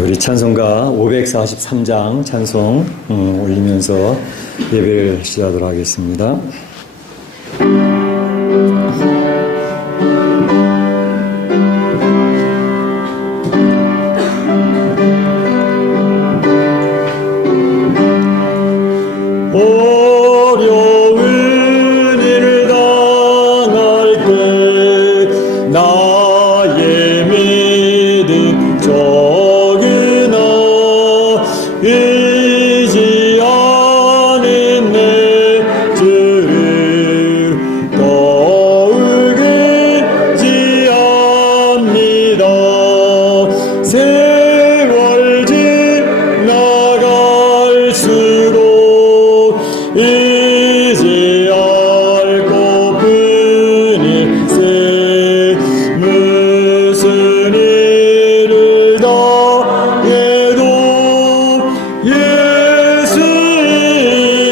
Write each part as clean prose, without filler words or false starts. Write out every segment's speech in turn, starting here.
우리 찬송가 543장 찬송 올리면서 예배를 시작하도록 하겠습니다. 어려운 일을 당할 때 나의 믿음 적으나 의지하는 내 주를 더욱 의지합니다. 세월 지나갈수록 의지할 것뿐일세. 무슨 일을 당해도 예수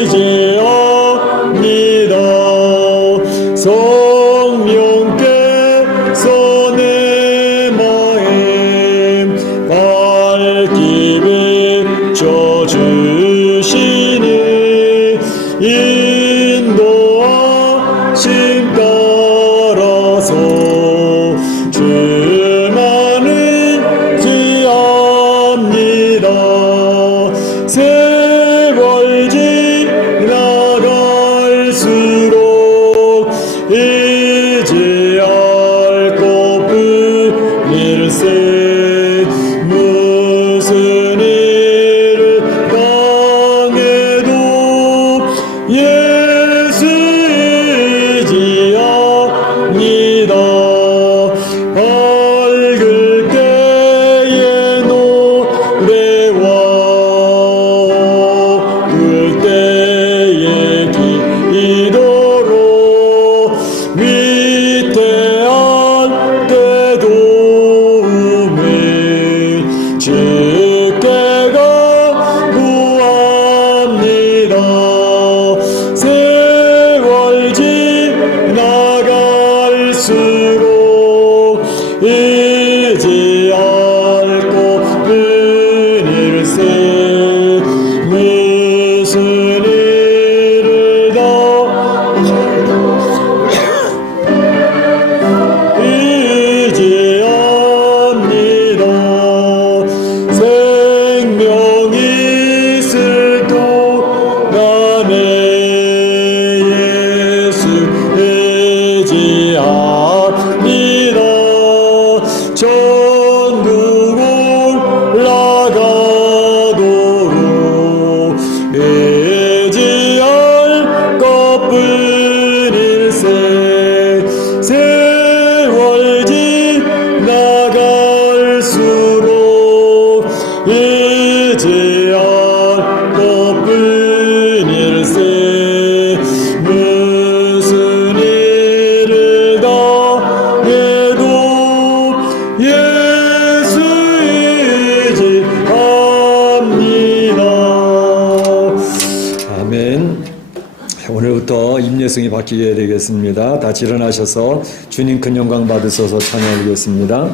의지합니다. 성령께서 내 마음 밝게 비춰주시니 인도하심 따라서 주만 의지합니다. 세월 지나갈수록 의지할 것뿐일세. 무슨 일을 당해도 예수 의지합니다. 밝을 때의 노래와 어두울 때의 기도로 위태할 때 도움을 주께 간구합니다. 세월 지나갈수록 의지할 것뿐일세. 무슨 일을 당해도 의지합니다. 생명이 있을 동안에 예수 의지합니다. 천국 올라가도록 의지할 것뿐일세. 세월 지나갈수록 의지할 것뿐일세. 무슨 일을 당해도 예수 의지합니다. 아멘. 오늘부터 임예성이 바뀌게 되겠습니다. 다 일어나셔서 주님 큰 영광 받으셔서 찬양하겠습니다.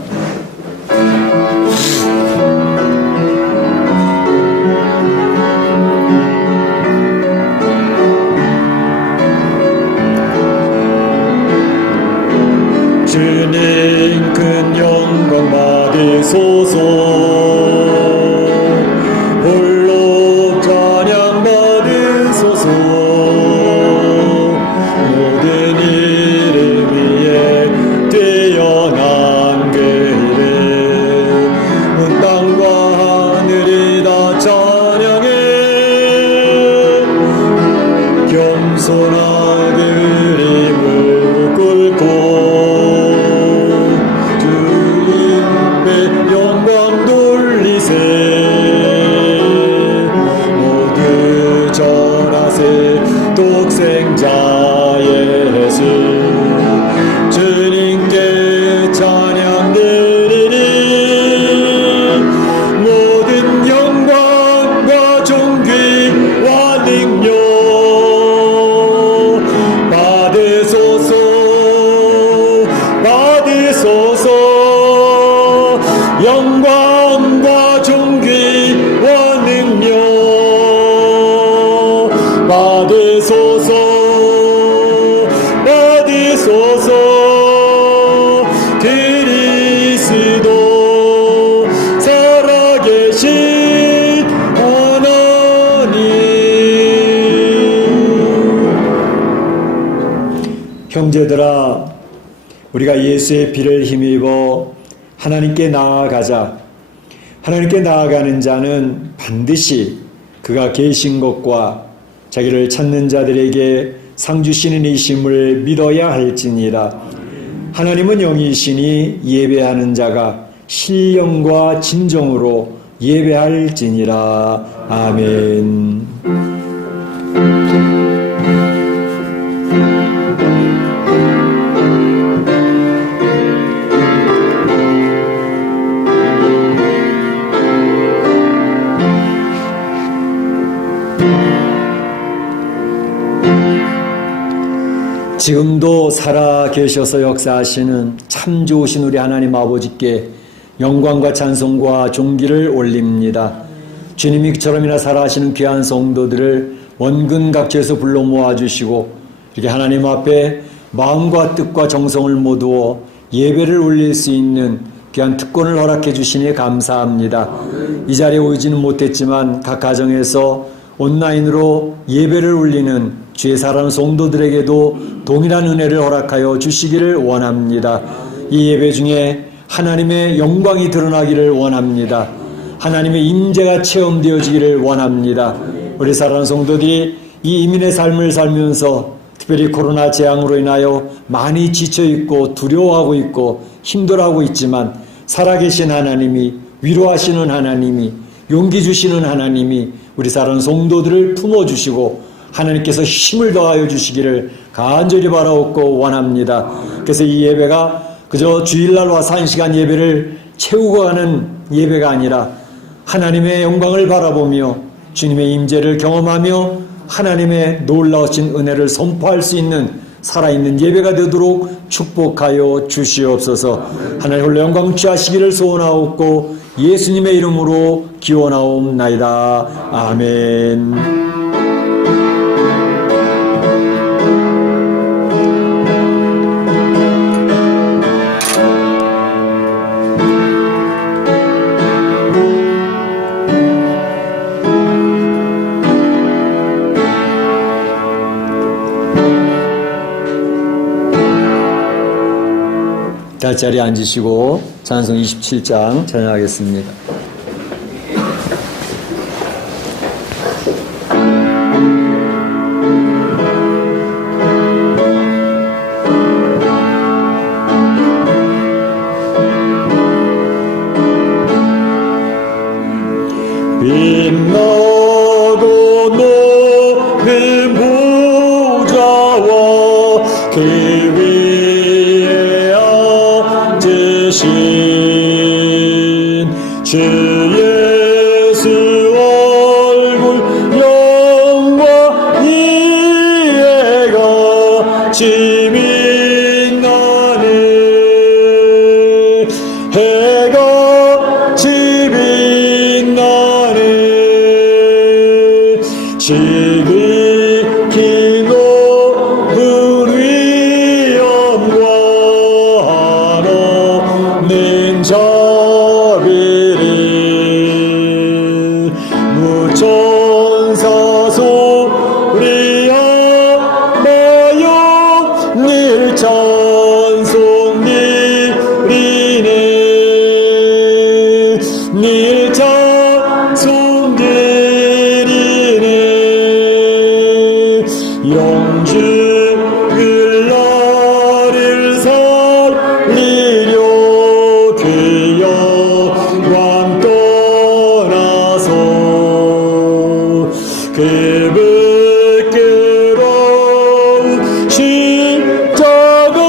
주님 큰 영광 받으소서. 홀로 찬양 받으소서. 모든 이름 위에 뛰어난 그 이름 온 땅과 하늘이 다 찬양해. 겸손하게 무릎 꿇고 주님의 영광 돌리세. 모두 전하세. 독생자 예수 주님께 찬양 드리니 모든 영광과 존귀와 능력 받으소서. 받으소서. 영광과 존귀 받으소서 받으소서 그리스도 살아계신 하나님. 형제들아, 우리가 예수의 피를 힘입어 하나님께 나아가자. 하나님께 나아가는 자는 반드시 그가 계신 것과 자기를 찾는 자들에게 상 주시는 이심을 믿어야 할지니라. 하나님은 영이시니 예배하는 자가 신령과 진정으로 예배할지니라. 아멘. 지금도 살아 계셔서 역사하시는 참 좋으신 우리 하나님 아버지께 영광과 찬송과 존귀를 올립니다. 주님이 그처럼이나 살아하시는 귀한 성도들을 원근 각지에서 불러 모아주시고 이렇게 하나님 앞에 마음과 뜻과 정성을 모두어 예배를 올릴 수 있는 귀한 특권을 허락해 주시니 감사합니다. 이 자리에 오지는 못했지만 각 가정에서 온라인으로 예배를 올리는 주의 사랑하는 성도들에게도 동일한 은혜를 허락하여 주시기를 원합니다. 이 예배 중에 하나님의 영광이 드러나기를 원합니다. 하나님의 임재가 체험되어지기를 원합니다. 우리 사랑하는 성도들이 이 이민의 삶을 살면서 특별히 코로나 재앙으로 인하여 많이 지쳐있고 두려워하고 있고 힘들어하고 있지만 살아계신 하나님이, 위로하시는 하나님이, 용기 주시는 하나님이 우리 사랑하는 성도들을 품어주시고 하나님께서 힘을 더하여 주시기를 간절히 바라옵고 원합니다. 그래서 이 예배가 그저 주일날 와서 1시간 예배를 채우고 가는 예배가 아니라 하나님의 영광을 바라보며 주님의 임재를 경험하며 하나님의 놀라우신 은혜를 선포할 수 있는 살아있는 예배가 되도록 축복하여 주시옵소서. 하나님 홀로 영광 취하시기를 소원하옵고 예수님의 이름으로 기원하옵나이다. 아멘. 자리에 앉으시고 찬송 27장 찬양하겠습니다. 빛나고 높은 보좌와 그 위에 앉으신 주 예수 얼굴 영광 이해가 빛나는 해가 빛나는 지극히 높은 위엄과 한없는 자비를 무천사 소리하여 늘 찬송 드리네 늘 찬송 드리네 영주를 나를 살리려 그 영광 떠나서 그 부끄러운 십자가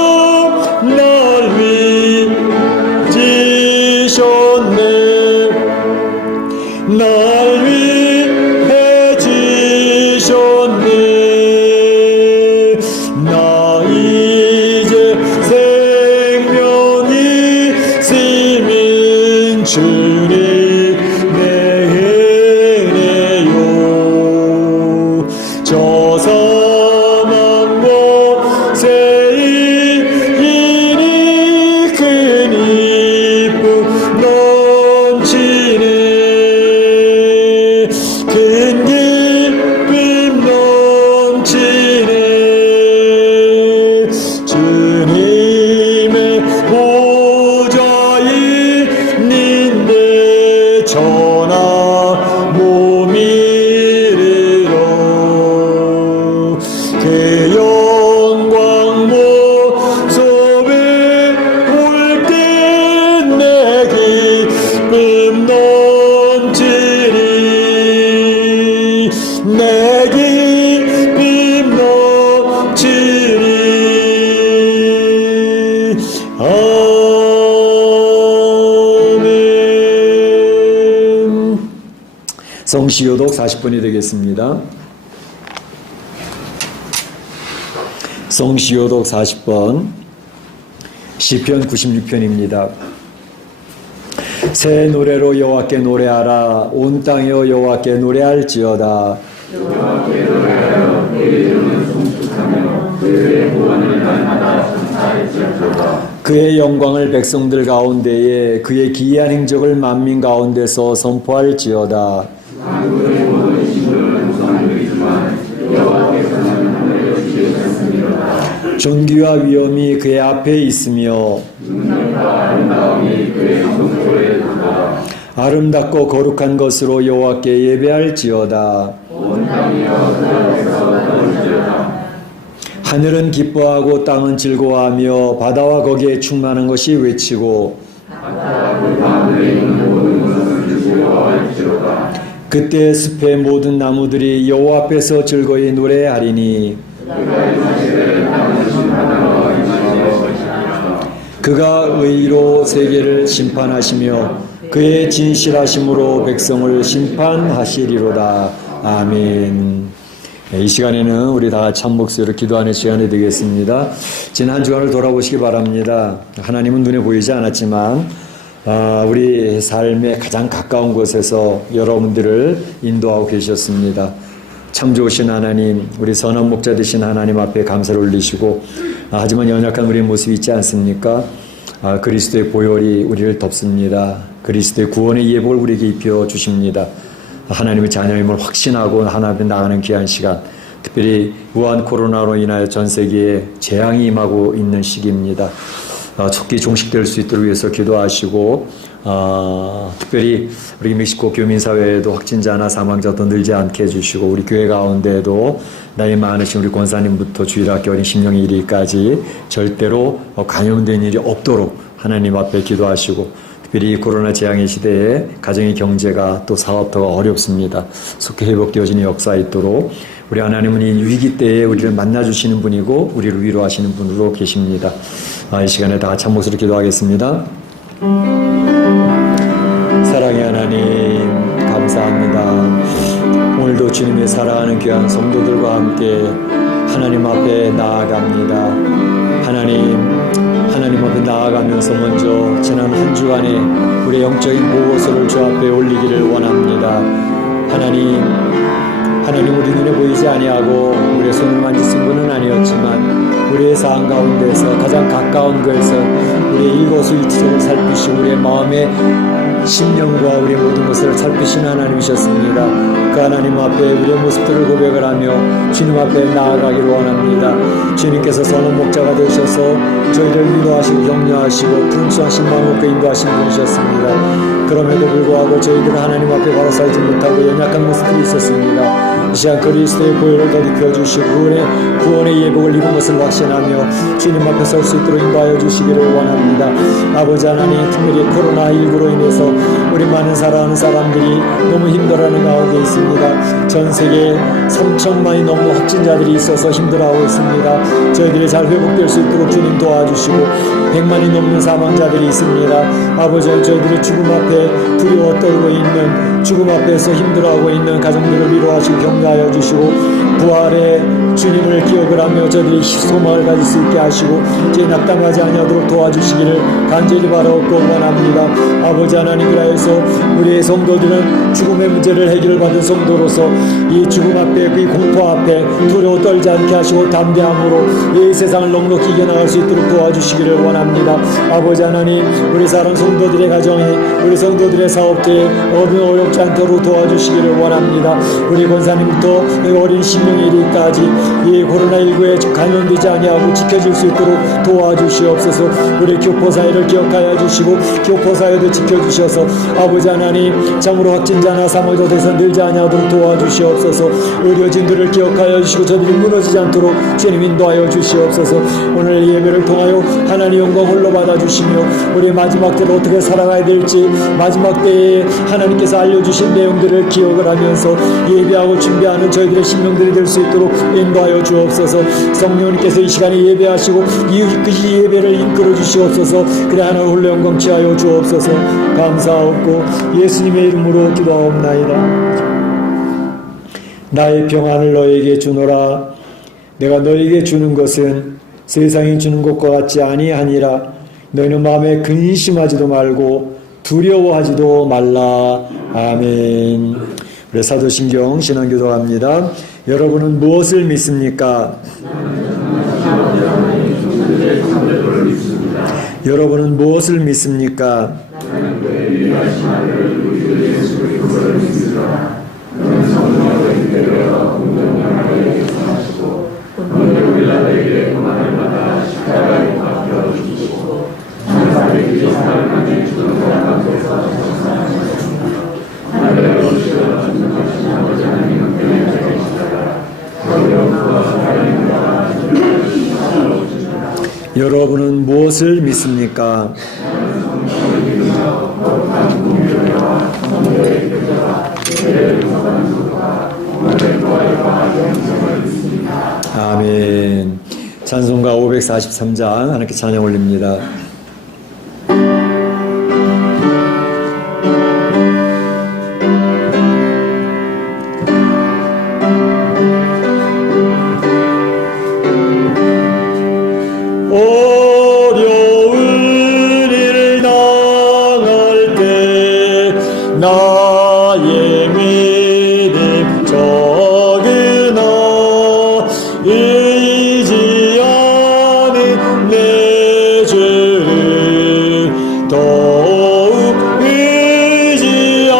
날 위해 지셨네 날 위해 지셨네 기쁨 넘치니 아멘. 성시효독 40번이 되겠습니다. 성시효독 40번 시편 96편입니다. 새 노래로 여호와께 노래하라. 온 땅이여 여호와께 노래할지어다. 여호와께 노래하여 그의 이름을 송축하며 그의 구원을 날마다 선사할지어다. 그의 영광을 백성들 가운데에 그의 기이한 행적을 만민 가운데서 선포할지어다. 만국의 모든 식물은 우상이지만 여호와께서는 하늘을 지으셨습니다. 존귀와 위엄이 그의 앞에 있으며 능력과 아름다움이 그의 성소에 있다. 아름답고 거룩한 것으로 여호와께 예배할지어다. 온 땅이여 그 앞에서 떨지어다. 하늘은 기뻐하고 땅은 즐거워하며 바다와 거기에 충만한 것이 외치고 바다와 그 가운데 있는 모든 것은 즐거워할지어다. 그때 숲의 모든 나무들이 여호와 앞에서 즐거이 노래하리니 그가 의로 세계를 심판하시며 그의 진실하심으로 백성을 심판하시리로다. 아멘. 이 시간에는 우리 다 같이 한 목소리로 기도하는 시간이 되겠습니다. 지난 한 주간을 돌아보시기 바랍니다. 하나님은 눈에 보이지 않았지만 우리 삶의 가장 가까운 곳에서 여러분들을 인도하고 계셨습니다. 참 좋으신 하나님, 우리 선한 목자 되신 하나님 앞에 감사를 올리시고 하지만 연약한 우리의 모습이 있지 않습니까? 그리스도의 보혈이 우리를 덮습니다. 그리스도의 구원의 예복을 우리에게 입혀 주십니다. 하나님의 자녀임을 확신하고 하나님 앞에 나가는 귀한 시간, 특별히 우한 코로나로 인하여 전 세계에 재앙이 임하고 있는 시기입니다. 촉기 종식될 수 있도록 위해서 기도하시고 특별히 우리 멕시코 교민사회에도 확진자나 사망자도 늘지 않게 해주시고 우리 교회 가운데에도 나이 많으신 우리 권사님부터 주일학교 어린 심령의 일위까지 절대로 감염된 일이 없도록 하나님 앞에 기도하시고 특별히 코로나 재앙의 시대에 가정의 경제가 또 사업도가 어렵습니다. 속히 회복되어지는 역사 있도록 우리 하나님은 이 위기 때에 우리를 만나주시는 분이고 우리를 위로하시는 분으로 계십니다. 이 시간에 다 같이 한 목소리로 기도하겠습니다. 사랑의 하나님 감사합니다. 오늘도 주님의 사랑하는 귀한 성도들과 함께 하나님 앞에 나아갑니다. 하나님 앞에 나아가면서 먼저 지난 한 주간에 우리의 영적인 보고서를 주 앞에 올리기를 원합니다. 하나님 우리 눈에 보이지 아니하고 우리의 손을 만지신 분은 아니었지만 우리의 삶 가운데서 가장 가까운 곳에서 우리의 일거수일투족을 살피시고 우리의 마음의 심령과 우리의 모든 것을 살피신 하나님이셨습니다. 그 하나님 앞에 우리의 모습들을 고백을 하며 주님 앞에 나아가기를 원합니다. 주님께서 선한 목자가 되셔서 저희를 위로하시고 격려하시고 푸른수하신 마음을 인도하신 분이셨습니다. 그럼에도 불구하고 저희들은 하나님 앞에 바로 서지 못하고 연약한 모습들이 있었습니다. 이 시간 그리스도의 보혈을 덧입혀 주시고 구원의 예복을 입은 것을 확신하며 주님 앞에 설 수 있도록 인도하여 주시기를 원합니다. 아버지 하나님, 특별히 코로나19로 인해서 우리 많은 사랑하는 사람들이 너무 힘들어하는 가운데 있습니다. 전 세계 3천만이 넘는 확진자들이 있어서 힘들어하고 있습니다. 저희들이 잘 회복될 수 있도록 주님 도와주시고 100만이 넘는 사망자들이 있습니다. 아버지, 저희들이 죽음 앞에 두려워 떨고 있는, 죽음 앞에서 힘들어하고 있는 가정들을 위로하시고 격려하여 주시고 부활의 주님을 기억을 하며 저들이 소망을 가질 수 있게 하시고 죄에 낙담하지 아니하도록 도와주시기를 간절히 바라옵고 원합니다. 아버지 하나님, 그라해서 우리의 성도들은 죽음의 문제를 해결받은 성도로서 이 죽음 앞에, 그 공포 앞에 두려워 떨지 않게 하시고 담대함으로 이 세상을 넉넉히 이겨나갈 수 있도록 도와주시기를 원합니다. 아버지 하나님, 우리 사랑 성도들의 가정에, 우리 성도들의 사업대에 어렵지 않도록 도와주시기를 원합니다. 우리 권사님부터 어린 심령의 이르기까지 이 코로나19에 감염되지 아니하고 지켜질 수 있도록 도와주시옵소서. 우리 교포사회를 기억하여 주시고 교포사회도 지켜주셔서 아버지 하나님, 참으로 확진자나 사망자 돼서 늘지 아니하도록 도와주시옵소서. 의료진들을 기억하여 주시고 저들이 무너지지 않도록 주님 인도하여 주시옵소서. 오늘 예배를 통하여 하나님 영광 홀로 받아주시며 우리 마지막 때를 어떻게 살아가야 될지 마지막 때에 하나님께서 알려주신 내용들을 기억을 하면서 예배하고 주님 준비하는 저희들의 심령들이 될 수 있도록 인도하여 주옵소서. 성령님께서 이 시간에 예배하시고 이 예배를 이끌어 주시옵소서. 그래 하나님 홀로 영광 취하여 주옵소서. 감사하옵고 예수님의 이름으로 기도하옵나이다. 나의 평안을 너에게 주노라. 내가 너에게 주는 것은 세상이 주는 것과 같지 아니하니라. 너희는 마음에 근심하지도 말고 두려워하지도 말라. 아멘. 우리 사도신경 신앙기도 합니다. 여러분은 무엇을 믿습니까? 여러분은 무엇을 믿습니까? 여러분은 무엇을 믿습니까? 아멘. 찬송가 543장 하나님께 찬양 올립니다. 나의 믿음 적으나 의지하는 내 주를 더욱 의지합니다.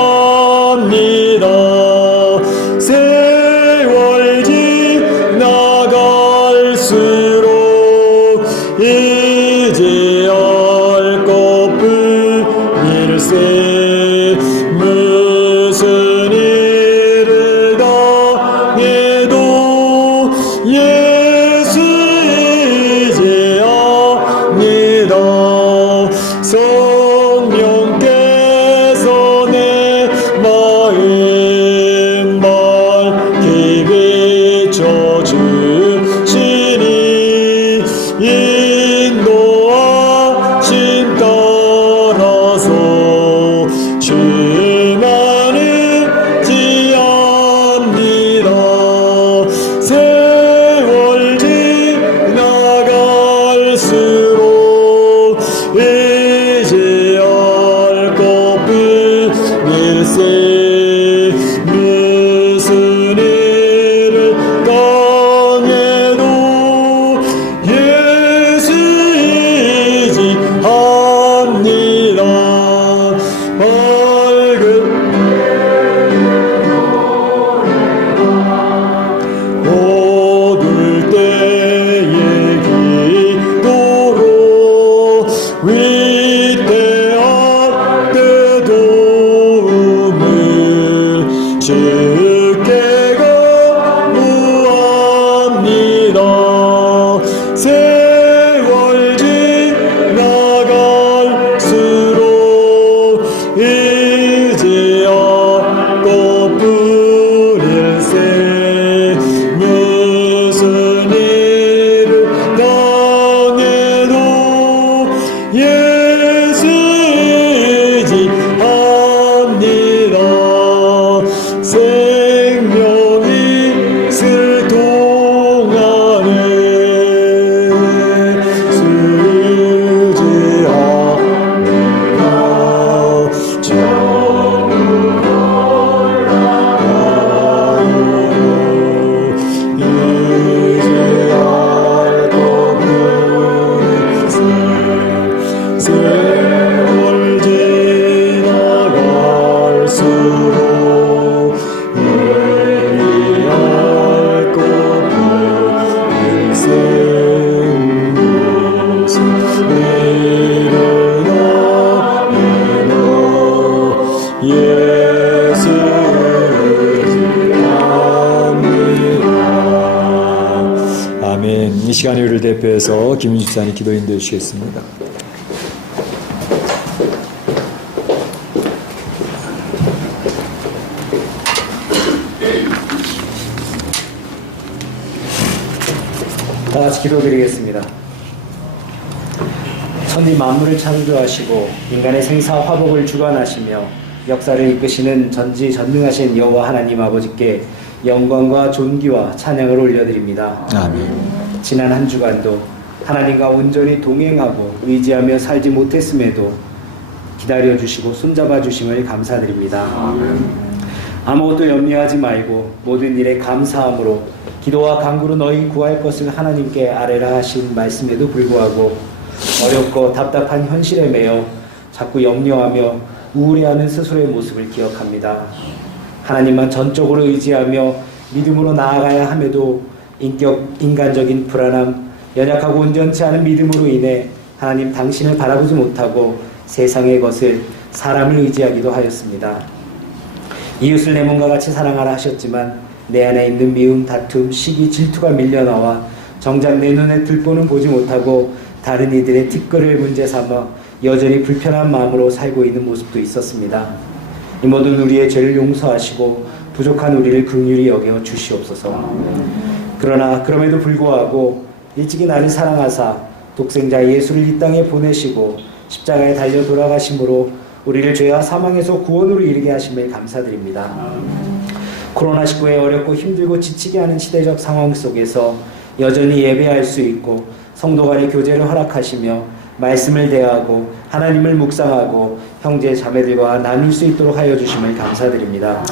세월 지나갈수록 의지할 것뿐일세. 무슨 일을 당해도 예수 의지합니다. 성령께서 내 마음 밝게 비춰주시니 인도하심 따라서 세월 지나갈수록 의지할 것뿐일세. 무슨 일을 당해도 예수 의지합니다. 어두울 때의 기도로 위대한 때도움을 주께 간구합니다. 세월 지나갈수록 의지할 것뿐일세. 무슨 일을 당해도 예수 의지합니다. 생명이 있을 동안에 의지합니다. 세월 지나갈수록 의미할 것뿐일세. 일을 당해도 예수 의지합니다. 아멘. 이 시간에 우리를 대표해서 김윤식 사님 기도 인도해 주시겠습니다. 다 같이 기도드리겠습니다. 천지 만물을 창조하시고 인간의 생사 화복을 주관하시며 역사를 이끄시는 전지전능하신 여호와 하나님 아버지께 영광과 존귀와 찬양을 올려드립니다. 아멘. 지난 한 주간도 하나님과 온전히 동행하고 의지하며 살지 못했음에도 기다려주시고 손잡아 주심을 감사드립니다. 아무것도 염려하지 말고 모든 일에 감사함으로 기도와 간구로 너희 구할 것을 하나님께 아뢰라 하신 말씀에도 불구하고 어렵고 답답한 현실에 매여 자꾸 염려하며 우울해하는 스스로의 모습을 기억합니다. 하나님만 전적으로 의지하며 믿음으로 나아가야 함에도 인간적인 불안함, 연약하고 온전치 않은 믿음으로 인해 하나님 당신을 바라보지 못하고 세상의 것을 사람을 의지하기도 하였습니다. 이웃을 내 몸과 같이 사랑하라 하셨지만 내 안에 있는 미움, 다툼, 시기, 질투가 밀려나와 정작 내 눈에 들보는 보지 못하고 다른 이들의 티끌을 문제 삼아 여전히 불편한 마음으로 살고 있는 모습도 있었습니다. 이 모든 우리의 죄를 용서하시고 부족한 우리를 긍휼히 여겨 주시옵소서. 그러나 그럼에도 불구하고 일찍이 나를 사랑하사 독생자 예수를 이 땅에 보내시고 십자가에 달려 돌아가심으로 우리를 죄와 사망에서 구원으로 이르게 하심을 감사드립니다. 코로나19의 어렵고 힘들고 지치게 하는 시대적 상황 속에서 여전히 예배할 수 있고 성도 간의 교제를 허락하시며 말씀을 대하고 하나님을 묵상하고 형제 자매들과 나눌 수 있도록 하여 주심을 감사드립니다.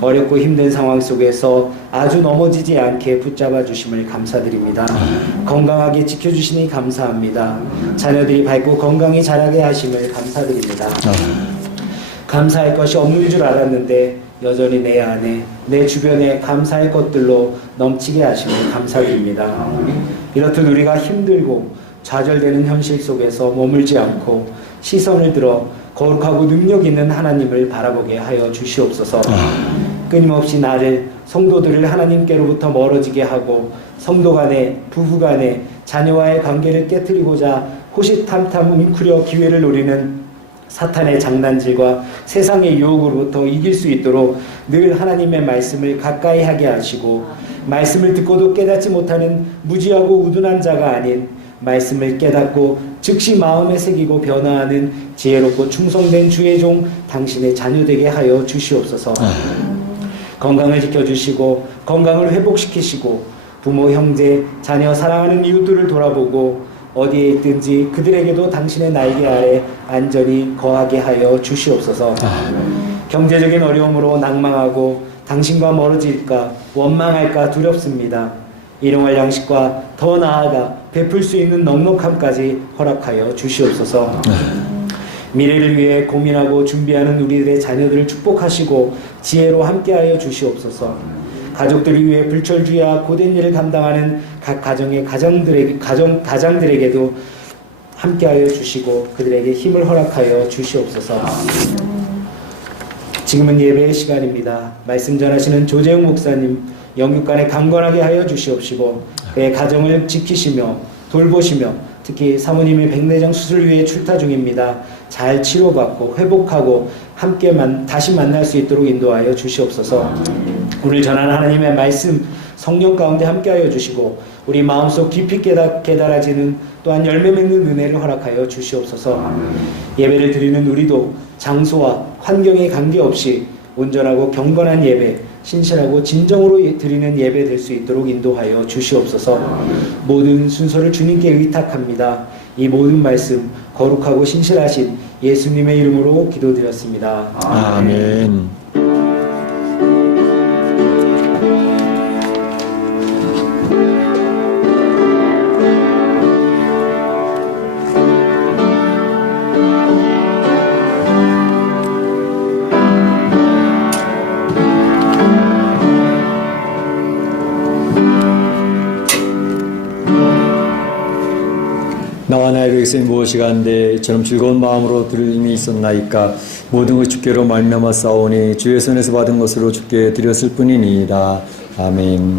어렵고 힘든 상황 속에서 아주 넘어지지 않게 붙잡아 주심을 감사드립니다. 건강하게 지켜주시니 감사합니다. 자녀들이 밝고 건강히 자라게 하심을 감사드립니다. 감사할 것이 없는 줄 알았는데 여전히 내 안에 내 주변에 감사할 것들로 넘치게 하심을 감사드립니다. 이렇듯 우리가 힘들고 좌절되는 현실 속에서 머물지 않고 시선을 들어 거룩하고 능력 있는 하나님을 바라보게 하여 주시옵소서. 끊임없이 나를 성도들을 하나님께로부터 멀어지게 하고 성도 간에 부부 간에 자녀와의 관계를 깨뜨리고자 호시탐탐 웅크려 기회를 노리는 사탄의 장난질과 세상의 유혹으로부터 이길 수 있도록 늘 하나님의 말씀을 가까이 하게 하시고 말씀을 듣고도 깨닫지 못하는 무지하고 우둔한 자가 아닌 말씀을 깨닫고 즉시 마음에 새기고 변화하는 지혜롭고 충성된 주의 종 당신의 자녀 되게 하여 주시옵소서. 건강을 지켜주시고 건강을 회복시키시고 부모, 형제, 자녀, 사랑하는 이웃들을 돌아보고 어디에 있든지 그들에게도 당신의 날개 아래 안전히 거하게 하여 주시옵소서. 경제적인 어려움으로 낭망하고 당신과 멀어질까 원망할까 두렵습니다. 일용할 양식과 더 나아가 베풀 수 있는 넉넉함까지 허락하여 주시옵소서. 미래를 위해 고민하고 준비하는 우리들의 자녀들을 축복하시고 지혜로 함께하여 주시옵소서. 가족들을 위해 불철주야 고된 일을 감당하는 각 가정의 가장들에게도 함께하여 주시고 그들에게 힘을 허락하여 주시옵소서. 지금은 예배의 시간입니다. 말씀 전하시는 조재웅 목사님 영육간에 강건하게 하여 주시옵시고 그의 가정을 지키시며 돌보시며 특히 사모님의 백내장 수술을 위해 출타 중입니다. 잘 치료받고 회복하고 함께 다시 만날 수 있도록 인도하여 주시옵소서. 오늘 전하는 하나님의 말씀 성령 가운데 함께하여 주시고 우리 마음속 깊이 깨달아지는 또한 열매 맺는 은혜를 허락하여 주시옵소서. 예배를 드리는 우리도 장소와 환경에 관계없이 온전하고 경건한 예배, 신실하고 진정으로 드리는 예배 될 수 있도록 인도하여 주시옵소서. 모든 순서를 주님께 의탁합니다. 이 모든 말씀 거룩하고 신실하신 예수님의 이름으로 기도드렸습니다. 아멘. 나와 나의 백성이 무엇이 간데 저럼 즐거운 마음으로 들을 힘이 있었나이까. 모든 것 주께로 말미암아 싸우니 주의 손에서 받은 것으로 주께 드렸을 뿐이니이다. 아멘.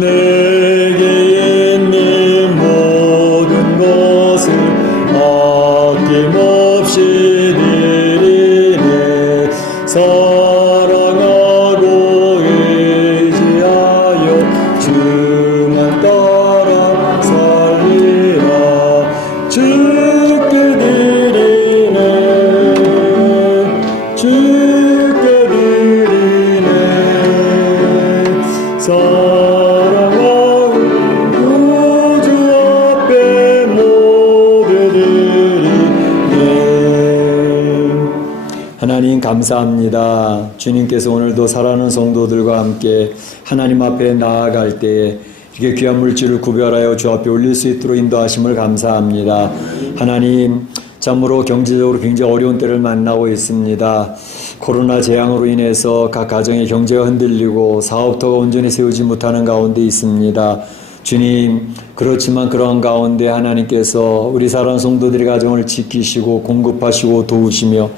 내게 내 모든 것을 아낌없이 하나님 감사합니다. 주님께서 오늘도 사랑하는 성도들과 함께 하나님 앞에 나아갈 때에 이렇게 귀한 물질을 구별하여 주 앞에 올릴 수 있도록 인도하심을 감사합니다. 하나님 참으로 경제적으로 굉장히 어려운 때를 만나고 있습니다. 코로나 재앙으로 인해서 각 가정의 경제가 흔들리고 사업터가 온전히 세우지 못하는 가운데 있습니다. 주님, 그렇지만 그러한 가운데 하나님께서 우리 사랑하는 성도들의 가정을 지키시고 공급하시고 도우시며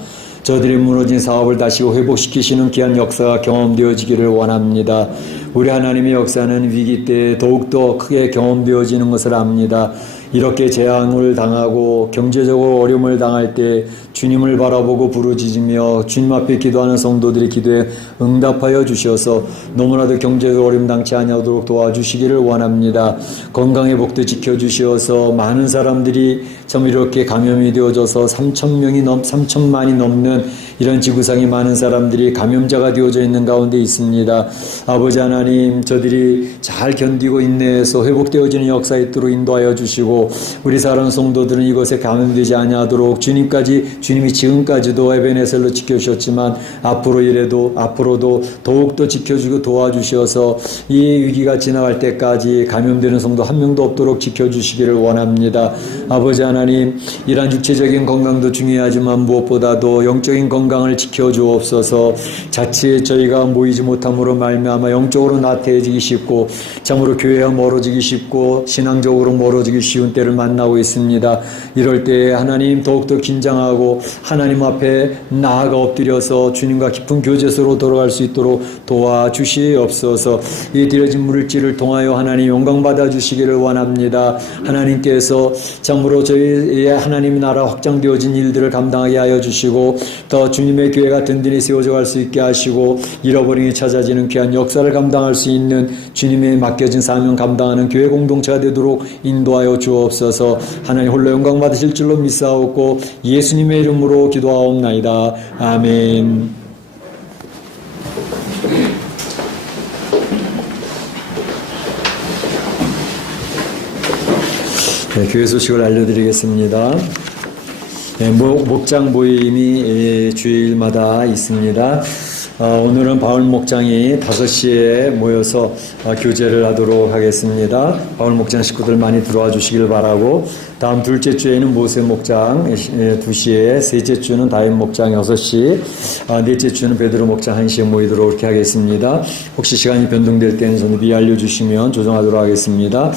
저들의 무너진 사업을 다시 회복시키시는 귀한 역사가 경험되어지기를 원합니다. 우리 하나님의 역사는 위기 때 더욱더 크게 경험되어지는 것을 압니다. 이렇게 재앙을 당하고 경제적으로 어려움을 당할 때 주님을 바라보고 부르짖으며 주님 앞에 기도하는 성도들의 기도에 응답하여 주셔서 너무나도 경제적 어려움 당치 아니하도록 도와주시기를 원합니다. 건강의 복도 지켜주시어서 많은 사람들이 참 이렇게 감염이 되어져서 3천만이 넘는 이런 지구상에 많은 사람들이 감염자가 되어져 있는 가운데 있습니다. 아버지 하나님, 저들이 잘 견디고 인내해서 회복되어지는 역사에 있도록 인도하여 주시고 우리 사랑하는 성도들은 이것에 감염되지 아니하도록 주님이 지금까지도 에베네셀로 지켜주셨지만 앞으로도 더욱더 지켜주고 도와주셔서 이 위기가 지나갈 때까지 감염되는 성도 한 명도 없도록 지켜주시기를 원합니다. 아버지 하나님, 이러한 육체적인 건강도 중요하지만 무엇보다도 영적인 건강을 지켜주옵소서. 자칫 저희가 모이지 못함으로 말미암아 영적으로 나태해지기 쉽고 참으로 교회와 멀어지기 쉽고 신앙적으로 멀어지기 쉬운 때를 만나고 있습니다. 이럴 때 하나님 더욱더 긴장하고 하나님 앞에 나아가 엎드려서 주님과 깊은 교제소로 돌아갈 수 있도록 도와주시옵소서. 이 드려진 물질을 통하여 하나님 영광 받아주시기를 원합니다. 하나님께서 참으로 저희의 하나님 나라 확장되어진 일들을 감당하게 하여 주시고 더 주님의 교회가 든든히 세워져 갈 수 있게 하시고 잃어버림이 찾아지는 귀한 역사를 감당할 수 있는 주님의 맡겨진 사명 감당하는 교회 공동체가 되도록 인도하여 주옵소서. 하나님 홀로 영광 받으실 줄로 믿사옵고 예수님의 이름으로 기도하옵나이다. 아멘. 네, 교회 소식을 알려드리겠습니다. 네, 목장 모임이 주일마다 있습니다. 오늘은 바울 목장이 5시에 모여서 교제를 하도록 하겠습니다. 바울 목장 식구들 많이 들어와 주시길 바라고, 다음 둘째 주에는 모세 목장 2시에, 셋째 주는 다윗 목장 6시, 넷째 주는 베드로 목장 1시에 모이도록 그렇게 하겠습니다. 혹시 시간이 변동될 때는 저는 미리 알려주시면 조정하도록 하겠습니다.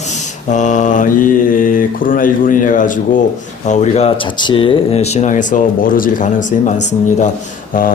이 코로나19로 인해 가지고 우리가 자칫 신앙에서 멀어질 가능성이 많습니다.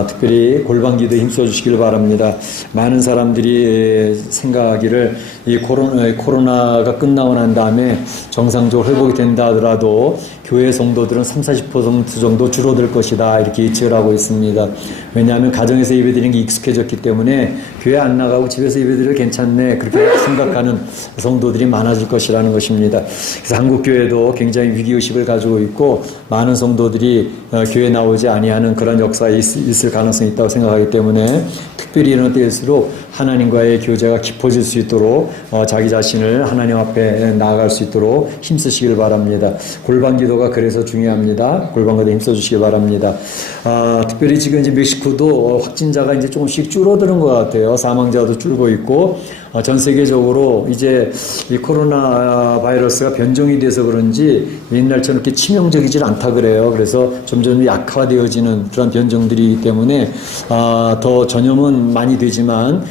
특별히 골방기도에 힘써 주시길 바랍니다. 많은 사람들이 생각하기를 이 코로나가 끝나고 난 다음에 정상적으로 회복이 된다 하더라도 교회 성도들은 30-40% 정도 줄어들 것이다, 이렇게 예측을 하고 있습니다. 왜냐하면 가정에서 예배드리는 게 익숙해졌기 때문에 교회 안 나가고 집에서 예배드려도 괜찮네, 그렇게 생각하는 성도들이 많아질 것이라는 것입니다. 그래서 한국교회도 굉장히 위기의식을 가지고 있고 많은 성도들이 교회 나오지 아니하는 그런 역사가 있을 가능성이 있다고 생각하기 때문에 특별히 이런 때일수록 하나님과의 교제가 깊어질 수 있도록 자기 자신을 하나님 앞에 나아갈 수 있도록 힘쓰시길 바랍니다. 골방기도가 그래서 중요합니다. 골방기도 힘써주시기 바랍니다. 특별히 지금 이제 멕시코도 확진자가 이제 조금씩 줄어드는 것 같아요. 사망자도 줄고 있고, 전 세계적으로 이제 이 코로나 바이러스가 변종이 돼서 그런지 옛날처럼 이렇게 치명적이질 않다 그래요. 그래서 점점 약화되어지는 그런 변종들이기 때문에 더 전염은 많이 되지만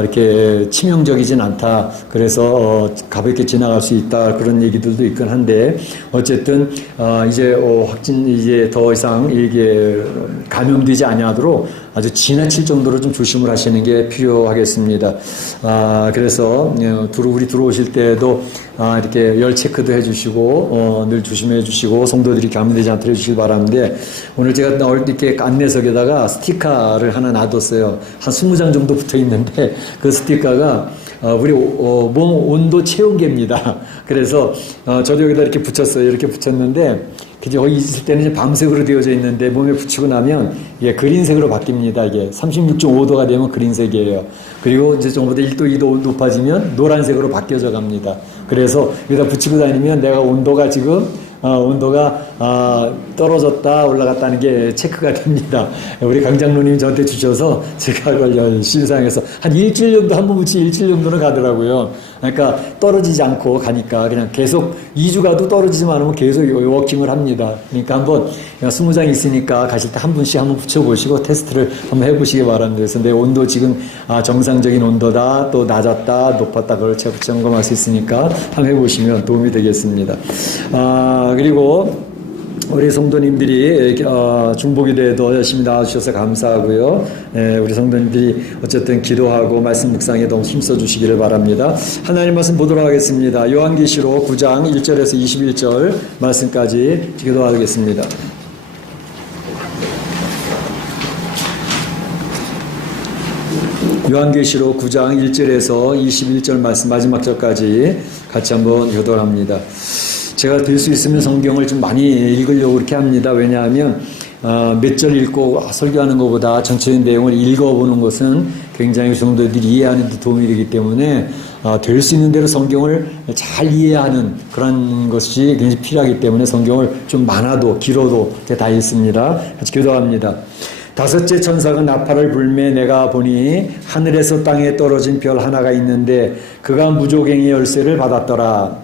이렇게 치명적이진 않다. 그래서 가볍게 지나갈 수 있다, 그런 얘기들도 있긴 한데, 어쨌든 이제 더 이상 이게 감염되지 아니하도록 아주 지나칠 정도로 좀 조심을 하시는 게 필요하겠습니다. 그래서 우리 들어오실 때도 이렇게 열 체크도 해주시고 늘 조심해 주시고 성도들이 감염되지 않도록 해주시기 바라는데, 오늘 제가 나올 때 이렇게 안내석에다가 스티커를 하나 놔뒀어요. 한 20장 정도 붙어 있는데 그 스티커가 우리 몸 온도 체온계입니다. 그래서 저도 여기다 이렇게 붙였어요. 이렇게 붙였는데 거기 있을 때는 이제 밤색으로 되어져 있는데 몸에 붙이고 나면 이게 그린색으로 바뀝니다. 이게 36.5도가 되면 그린색이에요. 그리고 이제 조금보다 1도, 2도 높아지면 노란색으로 바뀌어져 갑니다. 그래서 여기다 붙이고 다니면 내가 온도가 지금 온도가 떨어졌다 올라갔다는 게 체크가 됩니다. 우리 강장로님이 저한테 주셔서 제가 그걸 열심히 사용해서 한 일주일 정도 한 번 붙이 일주일 정도는 가더라고요. 그러니까 떨어지지 않고 가니까 그냥 계속 2주 가도 떨어지지만 않으면 계속 워킹을 합니다. 그러니까 한번 20장 있으니까 가실 때 한 분씩 한번 붙여보시고 테스트를 한번 해보시기 바랍니다. 그래서 내 온도 지금 정상적인 온도다, 또 낮았다, 높았다, 그걸 점검할 수 있으니까 한번 해보시면 도움이 되겠습니다. 그리고 우리 성도님들이 중보기도에도 열심히 나와주셔서 감사하고요. 우리 성도님들이 어쨌든 기도하고 말씀 묵상에 너무 힘써 주시기를 바랍니다. 하나님 말씀 보도록 하겠습니다. 요한계시록 9장 1절에서 21절 말씀까지 기도하겠습니다. 요한계시록 9장 1절에서 21절 말씀 마지막 절까지 같이 한번 교도합니다. 제가 될 수 있으면 성경을 좀 많이 읽으려고 그렇게 합니다. 왜냐하면 몇 절 읽고 설교하는 것보다 전체적인 내용을 읽어보는 것은 굉장히 성도들이 이해하는 데 도움이 되기 때문에 될 수 있는 대로 성경을 잘 이해하는 그런 것이 굉장히 필요하기 때문에 성경을 좀 많아도 길어도 다 읽습니다. 같이 기도합니다. 다섯째 천사가 나팔을 불매 내가 보니 하늘에서 땅에 떨어진 별 하나가 있는데 그가 무조갱의 열쇠를 받았더라.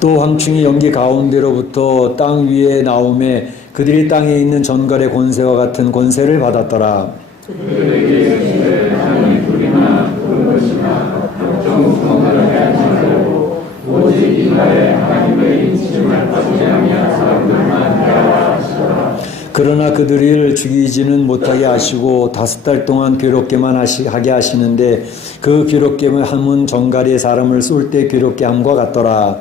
또 황충이 연기 가운데로부터 땅 위에 나오매 그들이 땅에 있는 전갈의 권세와 같은 권세를 받았더라. 그러나 그들을 죽이지는 못하게 하시고 5달 동안 괴롭게만 하게 하시는데 그 괴롭게 함은 정갈이 사람을 쏠 때 괴롭게 함과 같더라.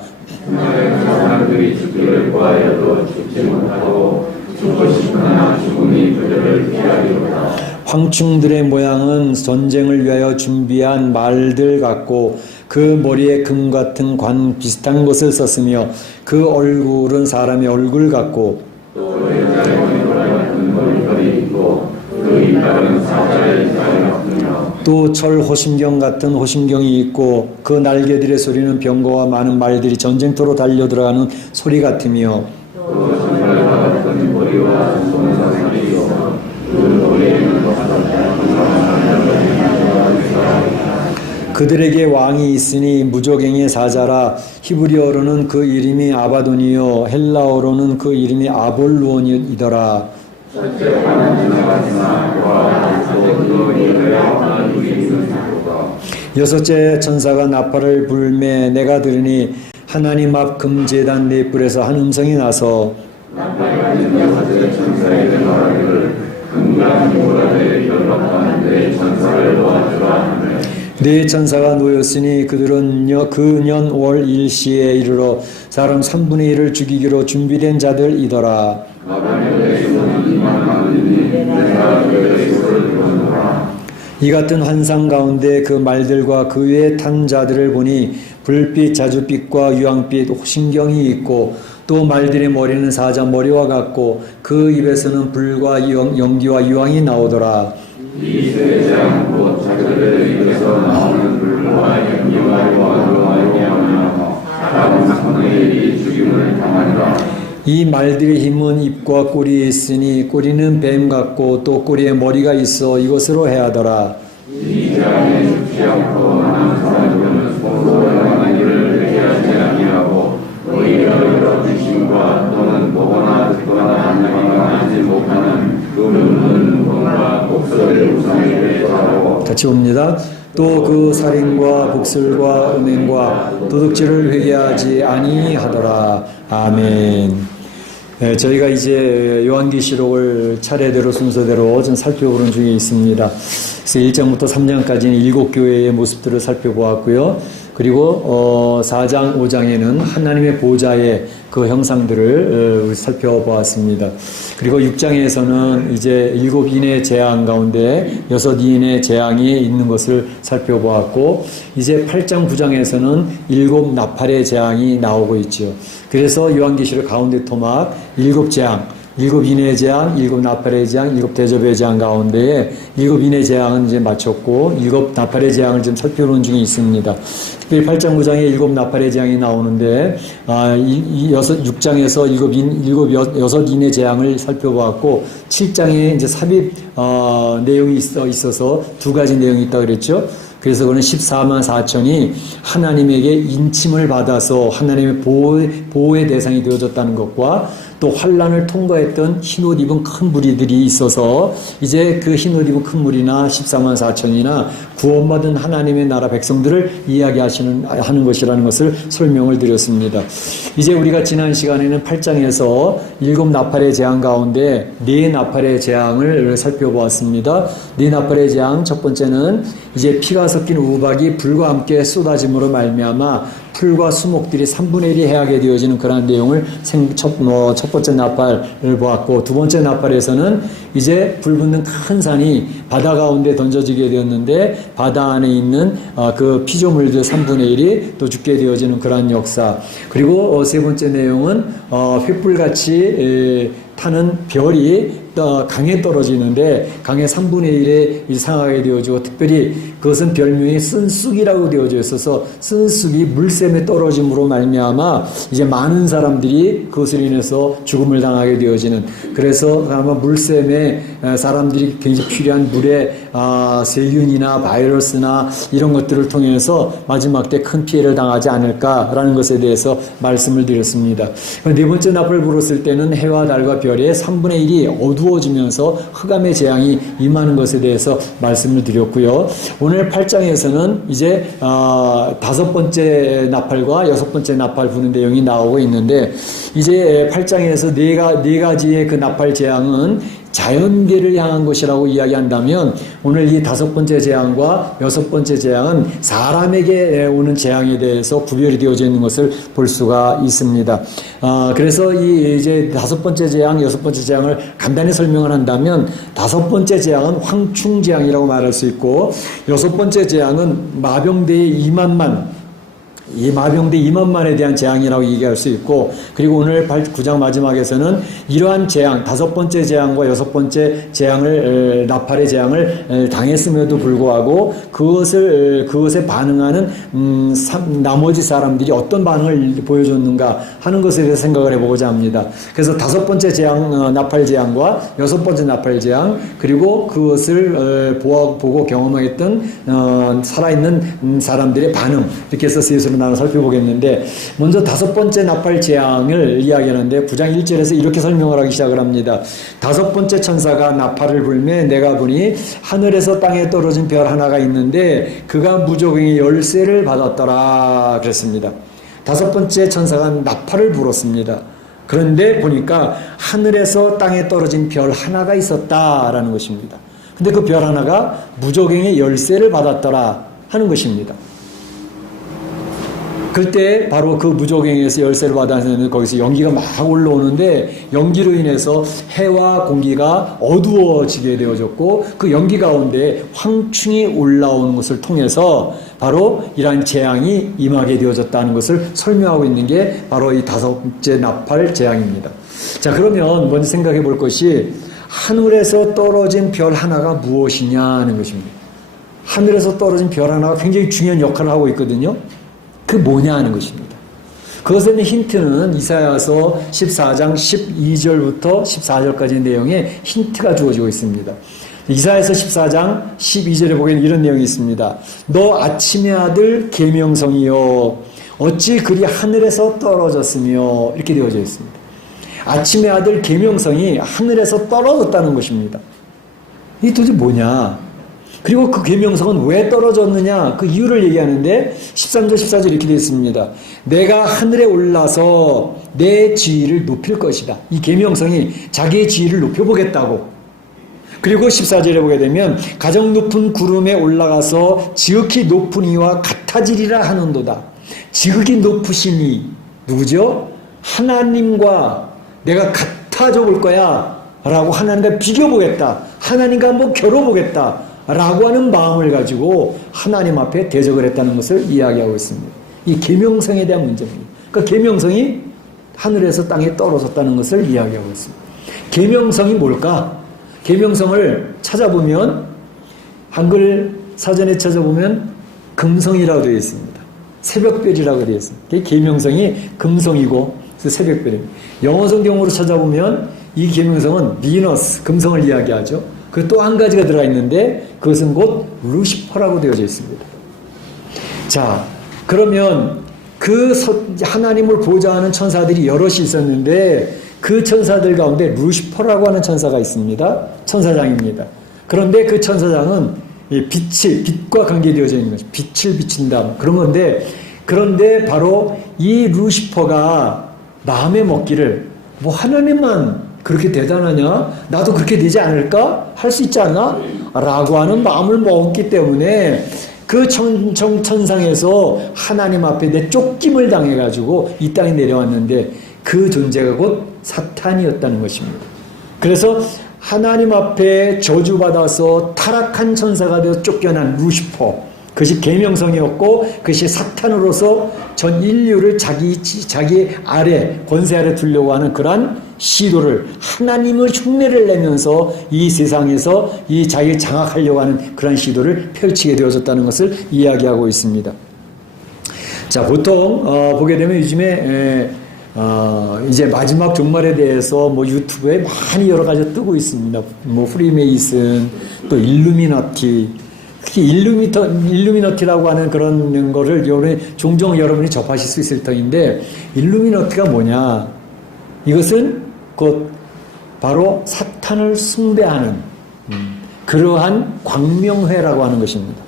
사람들이 죽기를 구하여도 죽지 못하고 죽고 싶으나 죽음이 그들을 피하리로다. 황충들의 모양은 전쟁을 위하여 준비한 말들 같고 그 머리에 금 같은 관 비슷한 것을 썼으며 그 얼굴은 사람의 얼굴 같고 또 여자의 머리 같은 머리털이 있고 그 이빨은 사자의 이빨 같으며 또 철 호심경 같은 호심경이 있고 그 날개들의 소리는 병거와 많은 말들이 전쟁터로 달려들어가는 소리 같으며 또 정갈과 같은 머리와 손사슬이요 그 머리에는 그들에게 왕이 있으니 무조갱의 사자라. 히브리어로는 그 이름이 아바돈이요 헬라어로는 그 이름이 아볼루온이더라. 여섯째 천사가 나팔을 불매 내가 들으니 하나님 앞 금제단 네 뿔에서 한 음성이 나서 여섯째 천사에게 말하기를 금과 모라에 결박한 네 천사를 도와주라. 네 천사가 놓였으니 그들은 그 년 월 일시에 이르러 사람 3분의 1을 죽이기로 준비된 자들이더라. 이 같은 환상 가운데 그 말들과 그 위에 탄 자들을 보니 불빛, 자줏빛과 유황빛, 호심경이 있고 또 말들의 머리는 사자 머리와 같고 그 입에서는 불과 연기와 유황이 나오더라. 이 세상 곧 자기들의 입에서 나오는 불과 연기와 유황으로 말미암아 사람 3분의 1이 죽임을 당하리라. 이 말들의 힘은 입과 꼬리에 있으니 꼬리는 뱀 같고 또 꼬리에 머리가 있어 이것으로 해하더라. 이 자에 죽지 않고 나는 사람은 서로 행한 일을 회개하지 아니하고 오히려 여러 귀신과 또는 보거나 듣거나 하지 못하는 그 눈과 목소리를 우상에게 하고 같이 옵니다. 또 그 살인과 복술과 음행과 도둑질을 회개하지 아니하더라. 아멘. 네, 저희가 이제 요한계시록을 차례대로 순서대로 좀 살펴보는 중에 있습니다. 그래서 1장부터 3장까지는 7교회의 모습들을 살펴보았고요. 그리고 4장, 5장에는 하나님의 보좌의 그 형상들을 살펴보았습니다. 그리고 6장에서는 이제 7인의 재앙 가운데 6인의 재앙이 있는 것을 살펴보았고, 이제 8장, 9장에서는 7 나팔의 재앙이 나오고 있죠. 그래서 요한계시록 가운데 토막 7 재앙, 일곱 인의 재앙, 일곱 나팔의 재앙, 일곱 대접의 재앙 가운데 일곱 인의 재앙은 이제 마쳤고 일곱 나팔의 재앙을 좀 살펴보는 중에 있습니다. 특별히 8장 9장에 일곱 나팔의 재앙이 나오는데 6장에서 여섯 인의 재앙을 살펴보았고 7장에 이제 삽입 내용이 있어서 두 가지 내용이 있다고 그랬죠. 그래서 그는 14만 4천이 하나님에게 인침을 받아서 하나님의 보호의 대상이 되어졌다는 것과 또 환란을 통과했던 흰옷 입은 큰 무리들이 있어서 이제 그 흰옷 입은 큰 무리나 14만 4천이나 구원받은 하나님의 나라 백성들을 이야기하는 것이라는 것을 설명을 드렸습니다. 이제 우리가 지난 시간에는 8장에서 일곱 나팔의 재앙 가운데 네 나팔의 재앙을 살펴보았습니다. 네 나팔의 재앙 첫 번째는 이제 피가 섞인 우박이 불과 함께 쏟아짐으로 말미암아 풀과 수목들이 3분의 1이 해하게 되어지는 그러한 내용을 첫 번째 나팔을 보았고, 두 번째 나팔에서는 이제 불붙는 큰 산이 바다 가운데 던져지게 되었는데 바다 안에 있는 그 피조물들 3분의 1이 또 죽게 되어지는 그러한 역사. 그리고 세 번째 내용은 횃불같이 타는 별이 강에 떨어지는데 강의 3분의 1에 상하게 되어지고, 특별히 그것은 별명이 쓴쑥이라고 되어져 있어서 쓴쑥이 물샘에 떨어짐으로 말미암아 이제 많은 사람들이 그것으로 인해서 죽음을 당하게 되어지는, 그래서 아마 물샘에 사람들이 굉장히 필요한 물에 세균이나 바이러스나 이런 것들을 통해서 마지막 때 큰 피해를 당하지 않을까라는 것에 대해서 말씀을 드렸습니다. 네 번째 나팔을 불었을 때는 해와 달과 별의 3분의 1이 어두워지면서 흑암의 재앙이 임하는 것에 대해서 말씀을 드렸고요. 오늘 8장에서는 이제 다섯 번째 나팔과 여섯 번째 나팔 부는 내용이 나오고 있는데, 이제 8장에서 네 가지의 그 나팔 재앙은 자연계를 향한 것이라고 이야기한다면, 오늘 이 다섯 번째 재앙과 여섯 번째 재앙은 사람에게 오는 재앙에 대해서 구별이 되어져 있는 것을 볼 수가 있습니다. 그래서 이제 다섯 번째 재앙, 여섯 번째 재앙을 간단히 설명을 한다면, 다섯 번째 재앙은 황충 재앙이라고 말할 수 있고, 여섯 번째 재앙은 마병대의 2만만에 대한 재앙이라고 얘기할 수 있고, 그리고 오늘 9장 마지막에서는 이러한 재앙, 다섯 번째 재앙과 여섯 번째 재앙을, 나팔의 재앙을 당했음에도 불구하고 그것에 반응하는 나머지 사람들이 어떤 반응을 보여줬는가 하는 것에 대해서 생각을 해보고자 합니다. 그래서 다섯 번째 재앙, 나팔 재앙과 여섯 번째 나팔 재앙, 그리고 그것을 보고 경험했던 살아있는 사람들의 반응, 이렇게 해서 셋으로 나눠 살펴보겠는데, 먼저 다섯 번째 나팔 재앙을 이야기하는데 9장 1절에서 이렇게 설명을 하기 시작을 합니다. 다섯 번째 천사가 나팔을 불매 내가 보니 하늘에서 땅에 떨어진 별 하나가 있는데 그가 무조갱의 열쇠를 받았더라 그랬습니다. 다섯 번째 천사가 나팔을 불었습니다. 그런데 보니까 하늘에서 땅에 떨어진 별 하나가 있었다라는 것입니다. 근데 그 별 하나가 무조갱의 열쇠를 받았더라 하는 것입니다. 그때 바로 그 무조갱에서 열쇠를 받았는데 거기서 연기가 막 올라오는데, 연기로 인해서 해와 공기가 어두워지게 되어졌고, 그 연기 가운데 황충이 올라오는 것을 통해서 바로 이러한 재앙이 임하게 되어졌다는 것을 설명하고 있는 게 바로 이 다섯 번째 나팔 재앙입니다. 자, 그러면 먼저 생각해 볼 것이 하늘에서 떨어진 별 하나가 무엇이냐 하는 것입니다. 하늘에서 떨어진 별 하나가 굉장히 중요한 역할을 하고 있거든요. 그 뭐냐 하는 것입니다. 그것에 있는 힌트는 이사야서 14장 12절부터 14절까지 내용에 힌트가 주어지고 있습니다. 이사야서 14장 12절에 보기에는 이런 내용이 있습니다. 너 아침의 아들 계명성이요 어찌 그리 하늘에서 떨어졌으며, 이렇게 되어져 있습니다. 아침의 아들 계명성이 하늘에서 떨어졌다는 것입니다. 이게 도대체 뭐냐? 그리고 그 계명성은 왜 떨어졌느냐, 그 이유를 얘기하는데 13절 14절 이렇게 되어 있습니다. 내가 하늘에 올라서 내 지위를 높일 것이다. 이 계명성이 자기의 지위를 높여보겠다고. 그리고 14절에 보게 되면 가장 높은 구름에 올라가서 지극히 높은 이와 같아지리라 하는도다. 지극히 높으신 이 누구죠? 하나님과 내가 같아져 볼 거야 라고, 하나님과 비교보겠다, 하나님과 한번 겨뤄보겠다 라고 하는 마음을 가지고 하나님 앞에 대적을 했다는 것을 이야기하고 있습니다. 이 계명성에 대한 문제입니다. 그러니까 계명성이 하늘에서 땅에 떨어졌다는 것을 이야기하고 있습니다. 계명성이 뭘까? 계명성을 찾아보면 한글 사전에 찾아보면 금성이라고 되어 있습니다. 새벽별이라고 되어 있습니다. 계명성이 금성이고 새벽별입니다. 영어 성경으로 찾아보면 이 계명성은 비너스, 금성을 이야기하죠. 그 또 한 가지가 들어가 있는데 그것은 곧 루시퍼라고 되어져 있습니다. 자, 그러면 그 하나님을 보좌하는 천사들이 여럿이 있었는데 그 천사들 가운데 루시퍼라고 하는 천사가 있습니다. 천사장입니다. 그런데 그 천사장은 빛과 관계되어져 있는 거죠. 빛을 비친다. 그런 건데, 그런데 바로 이 루시퍼가 마음에 먹기를, 뭐 하나님만 그렇게 대단하냐? 나도 그렇게 되지 않을까? 할 수 있지 않나? 라고 하는 마음을 먹었기 때문에 그 천상에서 하나님 앞에 내 쫓김을 당해가지고 이 땅에 내려왔는데 그 존재가 곧 사탄이었다는 것입니다. 그래서 하나님 앞에 저주받아서 타락한 천사가 되어 쫓겨난 루시퍼, 그것이 계명성이었고 그것이 사탄으로서 전 인류를 자기 아래, 권세 아래 두려고 하는 그러한 시도를, 하나님의 흉내를 내면서 이 세상에서 이 자기를 장악하려고 하는 그런 시도를 펼치게 되어졌다는 것을 이야기하고 있습니다. 자, 보통 보게 되면 요즘에 이제 마지막 종말에 대해서 뭐 유튜브에 많이 여러 가지 뜨고 있습니다. 뭐 프리메이슨, 또 일루미나티, 특히 일루미나티라고 하는 그런 거를 종종 여러분이 접하실 수 있을 터인데, 일루미나티가 뭐냐? 이것은 곧 바로 사탄을 숭배하는 그러한 광명회라고 하는 것입니다.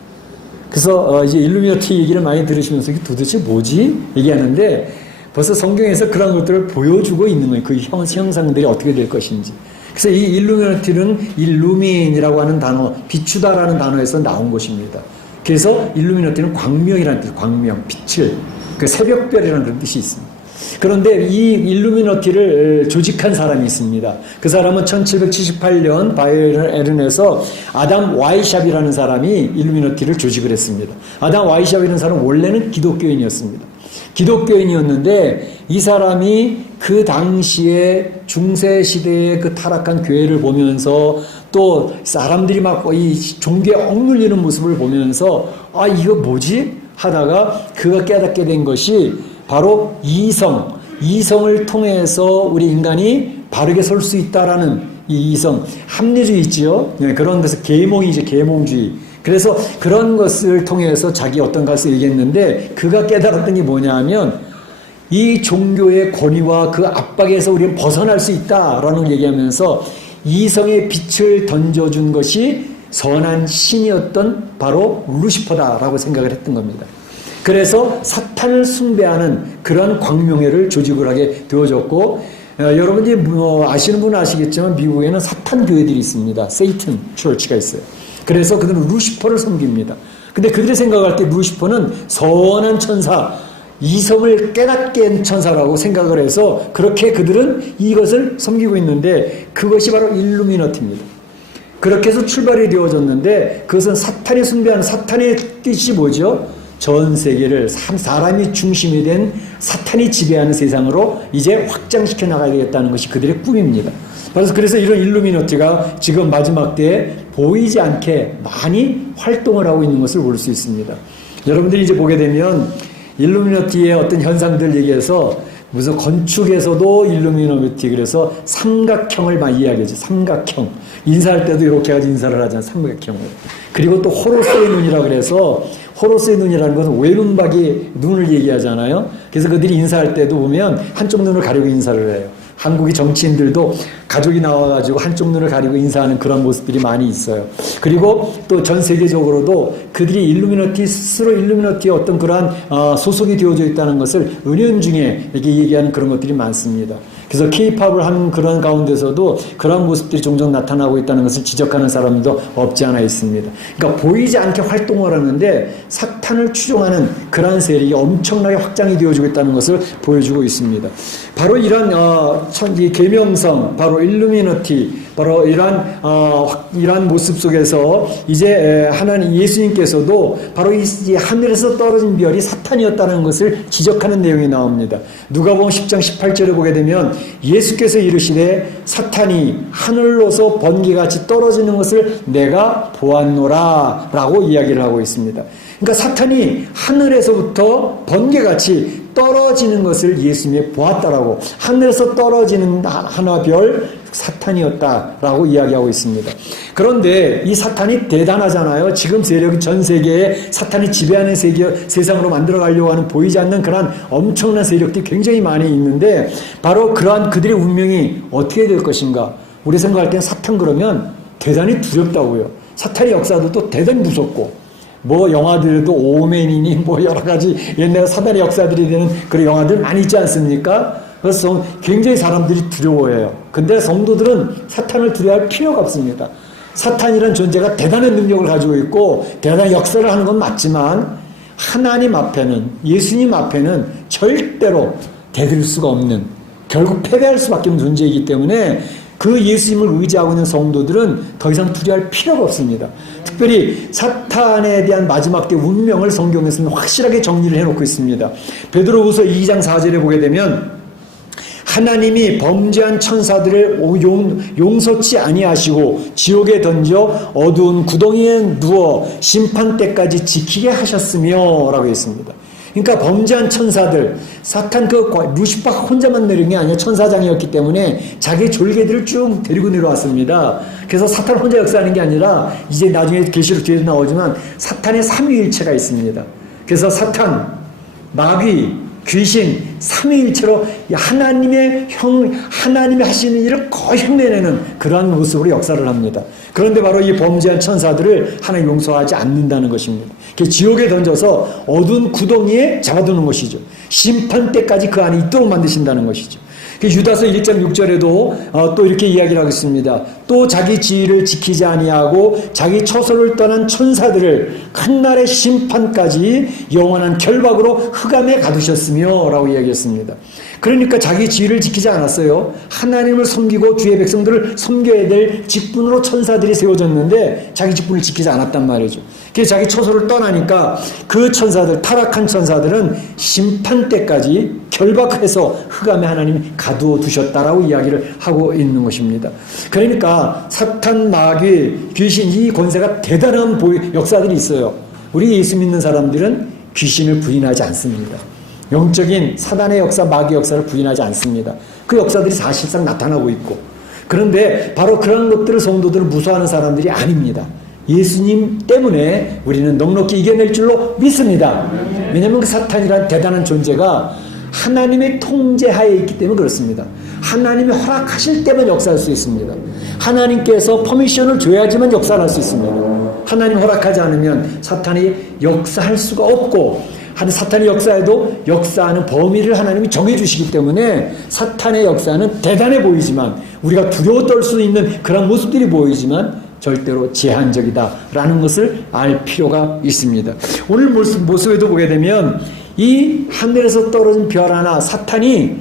그래서 이제 일루미나티 얘기를 많이 들으시면서 이게 도대체 뭐지? 얘기하는데 벌써 성경에서 그런 것들을 보여주고 있는 거예요. 그 형상들이 어떻게 될 것인지. 그래서 이 일루미나티는 일루민이라고 하는 단어, 비추다라는 단어에서 나온 것입니다. 그래서 일루미나티는 광명이라는 뜻, 광명, 빛을, 그 새벽별이라는 뜻이 있습니다. 그런데 이 일루미나티를 조직한 사람이 있습니다. 그 사람은 1778년 바이에른에서 아담 와이샵이라는 사람이 일루미나티를 조직을 했습니다. 아담 와이샵이라는 사람은 원래는 기독교인이었습니다. 기독교인이었는데 이 사람이 그 당시에 중세시대의 그 타락한 교회를 보면서 또 사람들이 막 이 종교에 억눌리는 모습을 보면서 아, 이거 뭐지? 하다가 그가 깨닫게 된 것이 바로 이성을 통해서 우리 인간이 바르게 설 수 있다라는 이 이성, 합리주의 있지요? 네, 그런 데서 계몽이죠, 계몽주의. 그래서 그런 것을 통해서 자기 어떤 것을 얘기했는데 그가 깨달았던 게 뭐냐 하면 이 종교의 권위와 그 압박에서 우리는 벗어날 수 있다라는 얘기하면서 이성의 빛을 던져준 것이 선한 신이었던 바로 루시퍼다라고 생각을 했던 겁니다. 그래서 사탄을 숭배하는 그런 광명회를 조직을 하게 되어졌고, 여러분이 아시는 분은 아시겠지만 미국에는 사탄 교회들이 있습니다. 세이튼 처치가 있어요. 그래서 그들은 루시퍼를 섬깁니다. 근데 그들이 생각할 때 루시퍼는 선한 천사, 이성을 깨닫게 한 천사라고 생각을 해서 그렇게 그들은 이것을 섬기고 있는데 그것이 바로 일루미너티입니다. 그렇게 해서 출발이 되어졌는데 그것은 사탄이 숭배하는 사탄의 뜻이 뭐죠? 전 세계를 사람이 중심이 된 사탄이 지배하는 세상으로 이제 확장시켜 나가야 되겠다는 것이 그들의 꿈입니다. 그래서 이런 일루미너티가 지금 마지막 때에 보이지 않게 많이 활동을 하고 있는 것을 볼 수 있습니다. 여러분들이 이제 보게 되면 일루미너티의 어떤 현상들 얘기해서 무슨 건축에서도 일루미너티, 그래서 삼각형을 많이 이야기하죠. 삼각형. 인사할 때도 이렇게 해가지고 인사를 하잖아요. 삼각형을. 그리고 또 호로스의 눈이라 그래서 호로스의 눈이라는 것은 외눈박이 눈을 얘기하잖아요. 그래서 그들이 인사할 때도 보면 한쪽 눈을 가리고 인사를 해요. 한국의 정치인들도 가족이 나와가지고 한쪽 눈을 가리고 인사하는 그런 모습들이 많이 있어요. 그리고 또 전 세계적으로도 그들이 일루미너티, 스스로 일루미너티의 어떤 그러한 소속이 되어져 있다는 것을 은연중에 이렇게 얘기하는 그런 것들이 많습니다. 그래서 K-팝을 하는 그런 가운데서도 그런 모습들이 종종 나타나고 있다는 것을 지적하는 사람들도 없지 않아 있습니다. 그러니까 보이지 않게 활동을 하는데 사탄을 추종하는 그러한 세력이 엄청나게 확장이 되어지고 있다는 것을 보여주고 있습니다. 바로 이러한 이 계명성, 바로 일루미너티, 바로 이러한 모습 속에서 이제 하나님 예수님께서도 바로 이 하늘에서 떨어진 별이 사탄이었다는 것을 지적하는 내용이 나옵니다. 누가복음 10장 18절에 보게 되면 예수께서 이르시되 사탄이 하늘로서 번개같이 떨어지는 것을 내가 보았노라 라고 이야기를 하고 있습니다. 그러니까 사탄이 하늘에서부터 번개같이 떨어지는 것을 예수님이 보았다라고, 하늘에서 떨어지는 하나 별 사탄이었다라고 이야기하고 있습니다. 그런데 이 사탄이 대단하잖아요. 지금 세력이 전 세계에 사탄이 지배하는 세상으로 만들어가려고 하는 보이지 않는 그러한 엄청난 세력들이 굉장히 많이 있는데, 바로 그러한 그들의 운명이 어떻게 될 것인가. 우리 생각할 때는 사탄 그러면 대단히 두렵다고요. 사탄의 역사도 또 대단히 무섭고, 뭐 영화들도 오맨이니 뭐 여러 가지 옛날 사단의 역사들이 되는 그런 영화들 많이 있지 않습니까? 그래서 굉장히 사람들이 두려워해요. 근데 성도들은 사탄을 두려워할 필요가 없습니다. 사탄이라는 존재가 대단한 능력을 가지고 있고 대단한 역사를 하는 건 맞지만 하나님 앞에는, 예수님 앞에는 절대로 대들 수가 없는, 결국 패배할 수밖에 없는 존재이기 때문에 그 예수님을 의지하고 있는 성도들은 더 이상 두려워할 필요가 없습니다. 특별히 사탄에 대한 마지막 때 운명을 성경에서는 확실하게 정리를 해놓고 있습니다. 베드로후서 2장 4절에 보게 되면 하나님이 범죄한 천사들을 용서치 아니하시고 지옥에 던져 어두운 구덩이에 누워 심판 때까지 지키게 하셨으며 라고 했습니다. 그러니까 범죄한 천사들, 사탄 루시퍼 혼자만 내린 게 아니라 천사장이었기 때문에 자기 졸개들을 쭉 데리고 내려왔습니다. 그래서 사탄 혼자 역사하는 게 아니라 이제 나중에 계시록 뒤에도 나오지만 사탄의 삼위일체가 있습니다. 그래서 사탄, 마귀, 귀신, 삼위일체로 하나님의 하시는 일을 거의 흉내내는 그러한 모습으로 역사를 합니다. 그런데 바로 이 범죄한 천사들을 하나님 용서하지 않는다는 것입니다. 지옥에 던져서 어두운 구덩이에 잡아두는 것이죠. 심판 때까지 그 안에 있도록 만드신다는 것이죠. 유다서 1장 6절에도 또 이렇게 이야기를 하고 있습니다. 또 자기 지위를 지키지 아니하고 자기 처소를 떠난 천사들을 한날의 심판까지 영원한 결박으로 흑암에 가두셨으며 라고 이야기했습니다. 그러니까 자기 지위를 지키지 않았어요. 하나님을 섬기고 주의 백성들을 섬겨야 될 직분으로 천사들이 세워졌는데 자기 직분을 지키지 않았단 말이죠. 그래서 자기 처소를 떠나니까 그 천사들, 타락한 천사들은 심판 때까지 결박해서 흑암에 하나님이 가두어 두셨다라고 이야기를 하고 있는 것입니다. 그러니까 사탄, 마귀, 귀신, 이 권세가 대단한 역사들이 있어요. 우리 예수 믿는 사람들은 귀신을 부인하지 않습니다. 영적인 사단의 역사, 마귀의 역사를 부인하지 않습니다. 그 역사들이 사실상 나타나고 있고, 그런데 바로 그런 것들을 성도들은 무서워하는 사람들이 아닙니다. 예수님 때문에 우리는 넉넉히 이겨낼 줄로 믿습니다. 왜냐하면 그 사탄이라는 대단한 존재가 하나님의 통제하에 있기 때문에 그렇습니다. 하나님이 허락하실 때만 역사할 수 있습니다. 하나님께서 퍼미션을 줘야지만 역사를 할 수 있습니다. 하나님 허락하지 않으면 사탄이 역사할 수가 없고, 사탄의 역사에도 역사하는 범위를 하나님이 정해주시기 때문에 사탄의 역사는 대단해 보이지만, 우리가 두려워 떨 수 있는 그런 모습들이 보이지만 절대로 제한적이다라는 것을 알 필요가 있습니다. 오늘 모습에도 보게 되면 이 하늘에서 떨어진 별 하나, 사탄이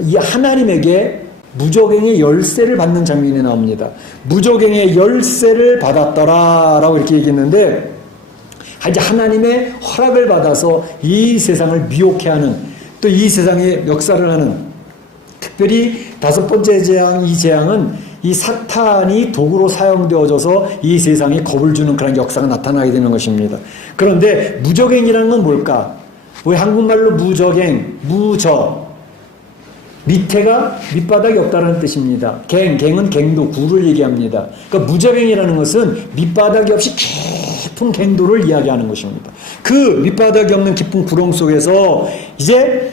이 하나님에게 무저갱의 열쇠를 받는 장면이 나옵니다. 무저갱의 열쇠를 받았더라라고 이렇게 얘기했는데, 이제 하나님의 허락을 받아서 이 세상을 미혹해 하는, 또 이 세상에 역사를 하는, 특별히 다섯 번째 재앙, 이 재앙은 이 사탄이 도구로 사용되어져서 이 세상에 겁을 주는 그런 역사가 나타나게 되는 것입니다. 그런데 무저갱이라는 건 뭘까? 우리 한국말로 무저갱, 무저, 밑에가 밑바닥이 없다는 뜻입니다. 갱은 갱도, 구를 얘기합니다. 그러니까 무저갱이라는 것은 밑바닥이 없이 깊은 갱도를 이야기하는 것입니다. 그 밑바닥이 없는 깊은 구렁 속에서 이제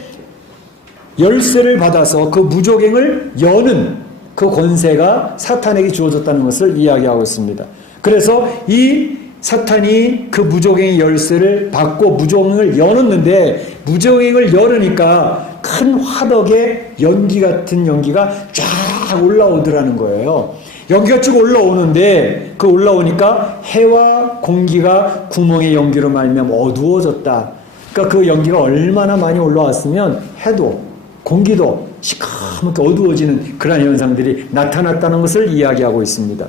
열쇠를 받아서 그 무저갱을 여는 그 권세가 사탄에게 주어졌다는 것을 이야기하고 있습니다. 그래서 이 사탄이 그 무저갱의 열쇠를 받고 무저갱을 열었는데, 무저갱을 열으니까 큰 화덕에 연기 같은 연기가 쫙 올라오더라는 거예요. 연기가 쭉 올라오는데, 그 올라오니까 해와 공기가 구멍의 연기로 말미암아 어두워졌다. 그러니까 그 연기가 얼마나 많이 올라왔으면 해도 공기도 시커멓게 어두워지는 그런 현상들이 나타났다는 것을 이야기하고 있습니다.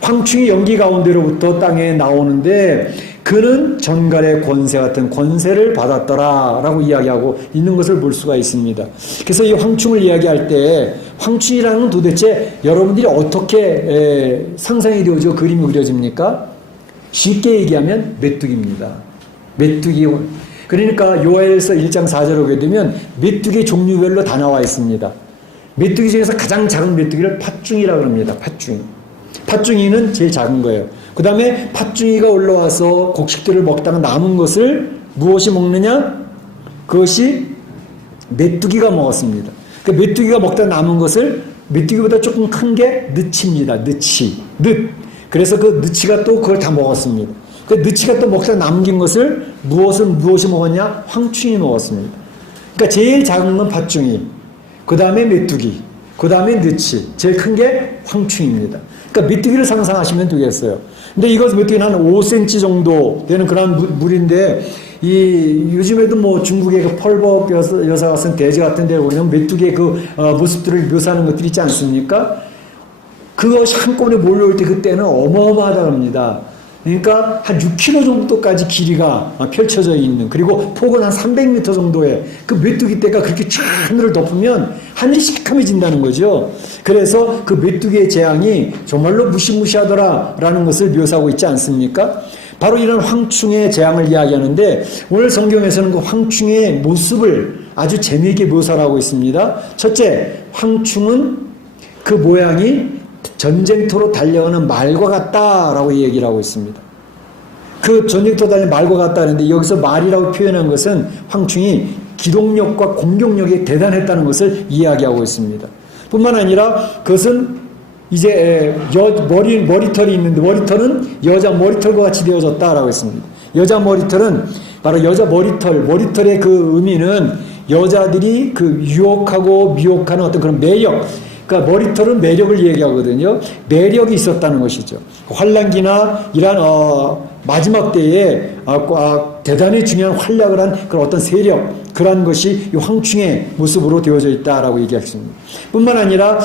황충이 연기 가운데로부터 땅에 나오는데 그는 전갈의 권세 같은 권세를 받았더라라고 이야기하고 있는 것을 볼 수가 있습니다. 그래서 이 황충을 이야기할 때 황충이라는 건 도대체 여러분들이 어떻게 상상이 되어지고 그림이 그려집니까? 쉽게 얘기하면 메뚜기입니다. 메뚜기. 그러니까 요엘서 1장 4절에 보게 되면 메뚜기 종류별로 다 나와 있습니다. 메뚜기 중에서 가장 작은 메뚜기를 팥중이라고 합니다. 팥중이. 팥중이는 제일 작은 거예요. 그 다음에 팥중이가 올라와서 곡식들을 먹다가 남은 것을 무엇이 먹느냐? 그것이 메뚜기가 먹었습니다. 그 메뚜기가 먹다가 남은 것을 메뚜기보다 조금 큰 게 느치입니다. 느치. 늪. 그래서 그 느치가 또 그걸 다 먹었습니다. 그 느치가 또 먹다가 남긴 것을 무엇이 먹었냐? 황충이 먹었습니다. 그러니까 제일 작은 건 팥중이. 그 다음에 메뚜기. 그 다음에 느치. 제일 큰 게 황충입니다. 그러니까 메뚜기를 상상하시면 되겠어요. 근데 이것 메뚜기는 한 5cm 정도 되는 그런 물인데, 요즘에도 뭐 중국의 그 펄벅 여사가 쓴 대제 같은 데 보면 메뚜기의 그 모습들을 묘사하는 것들이 있지 않습니까? 그것이 한꺼번에 몰려올 때 그때는 어마어마하다고 합니다. 그러니까 한 6km 정도까지 길이가 펼쳐져 있는, 그리고 폭은 한 300m 정도의 그 메뚜기 떼가 그렇게 쫙 하늘을 덮으면 하늘이 시커매진다는 거죠. 그래서 그 메뚜기의 재앙이 정말로 무시무시하더라라는 것을 묘사하고 있지 않습니까? 바로 이런 황충의 재앙을 이야기하는데, 오늘 성경에서는 그 황충의 모습을 아주 재미있게 묘사를 하고 있습니다. 첫째, 황충은 그 모양이 전쟁터로 달려가는 말과 같다라고 얘기를 하고 있습니다. 그 전쟁터로 달리는 말과 같다는데, 여기서 말이라고 표현한 것은 황충이 기동력과 공격력이 대단했다는 것을 이야기하고 있습니다. 뿐만 아니라 그것은 이제 머리털이 있는데, 머리털은 여자 머리털과 같이 되어졌다라고 했습니다. 여자 머리털은 바로 여자 머리털의 그 의미는 여자들이 그 유혹하고 미혹하는 어떤 그런 매력, 그러니까 머리털은 매력을 얘기하거든요. 매력이 있었다는 것이죠. 환란기나 이러한 마지막 때에 대단히 중요한 활약을 한 그런 어떤 세력, 그러한 것이 이 황충의 모습으로 되어져 있다라고 얘기했습니다. 뿐만 아니라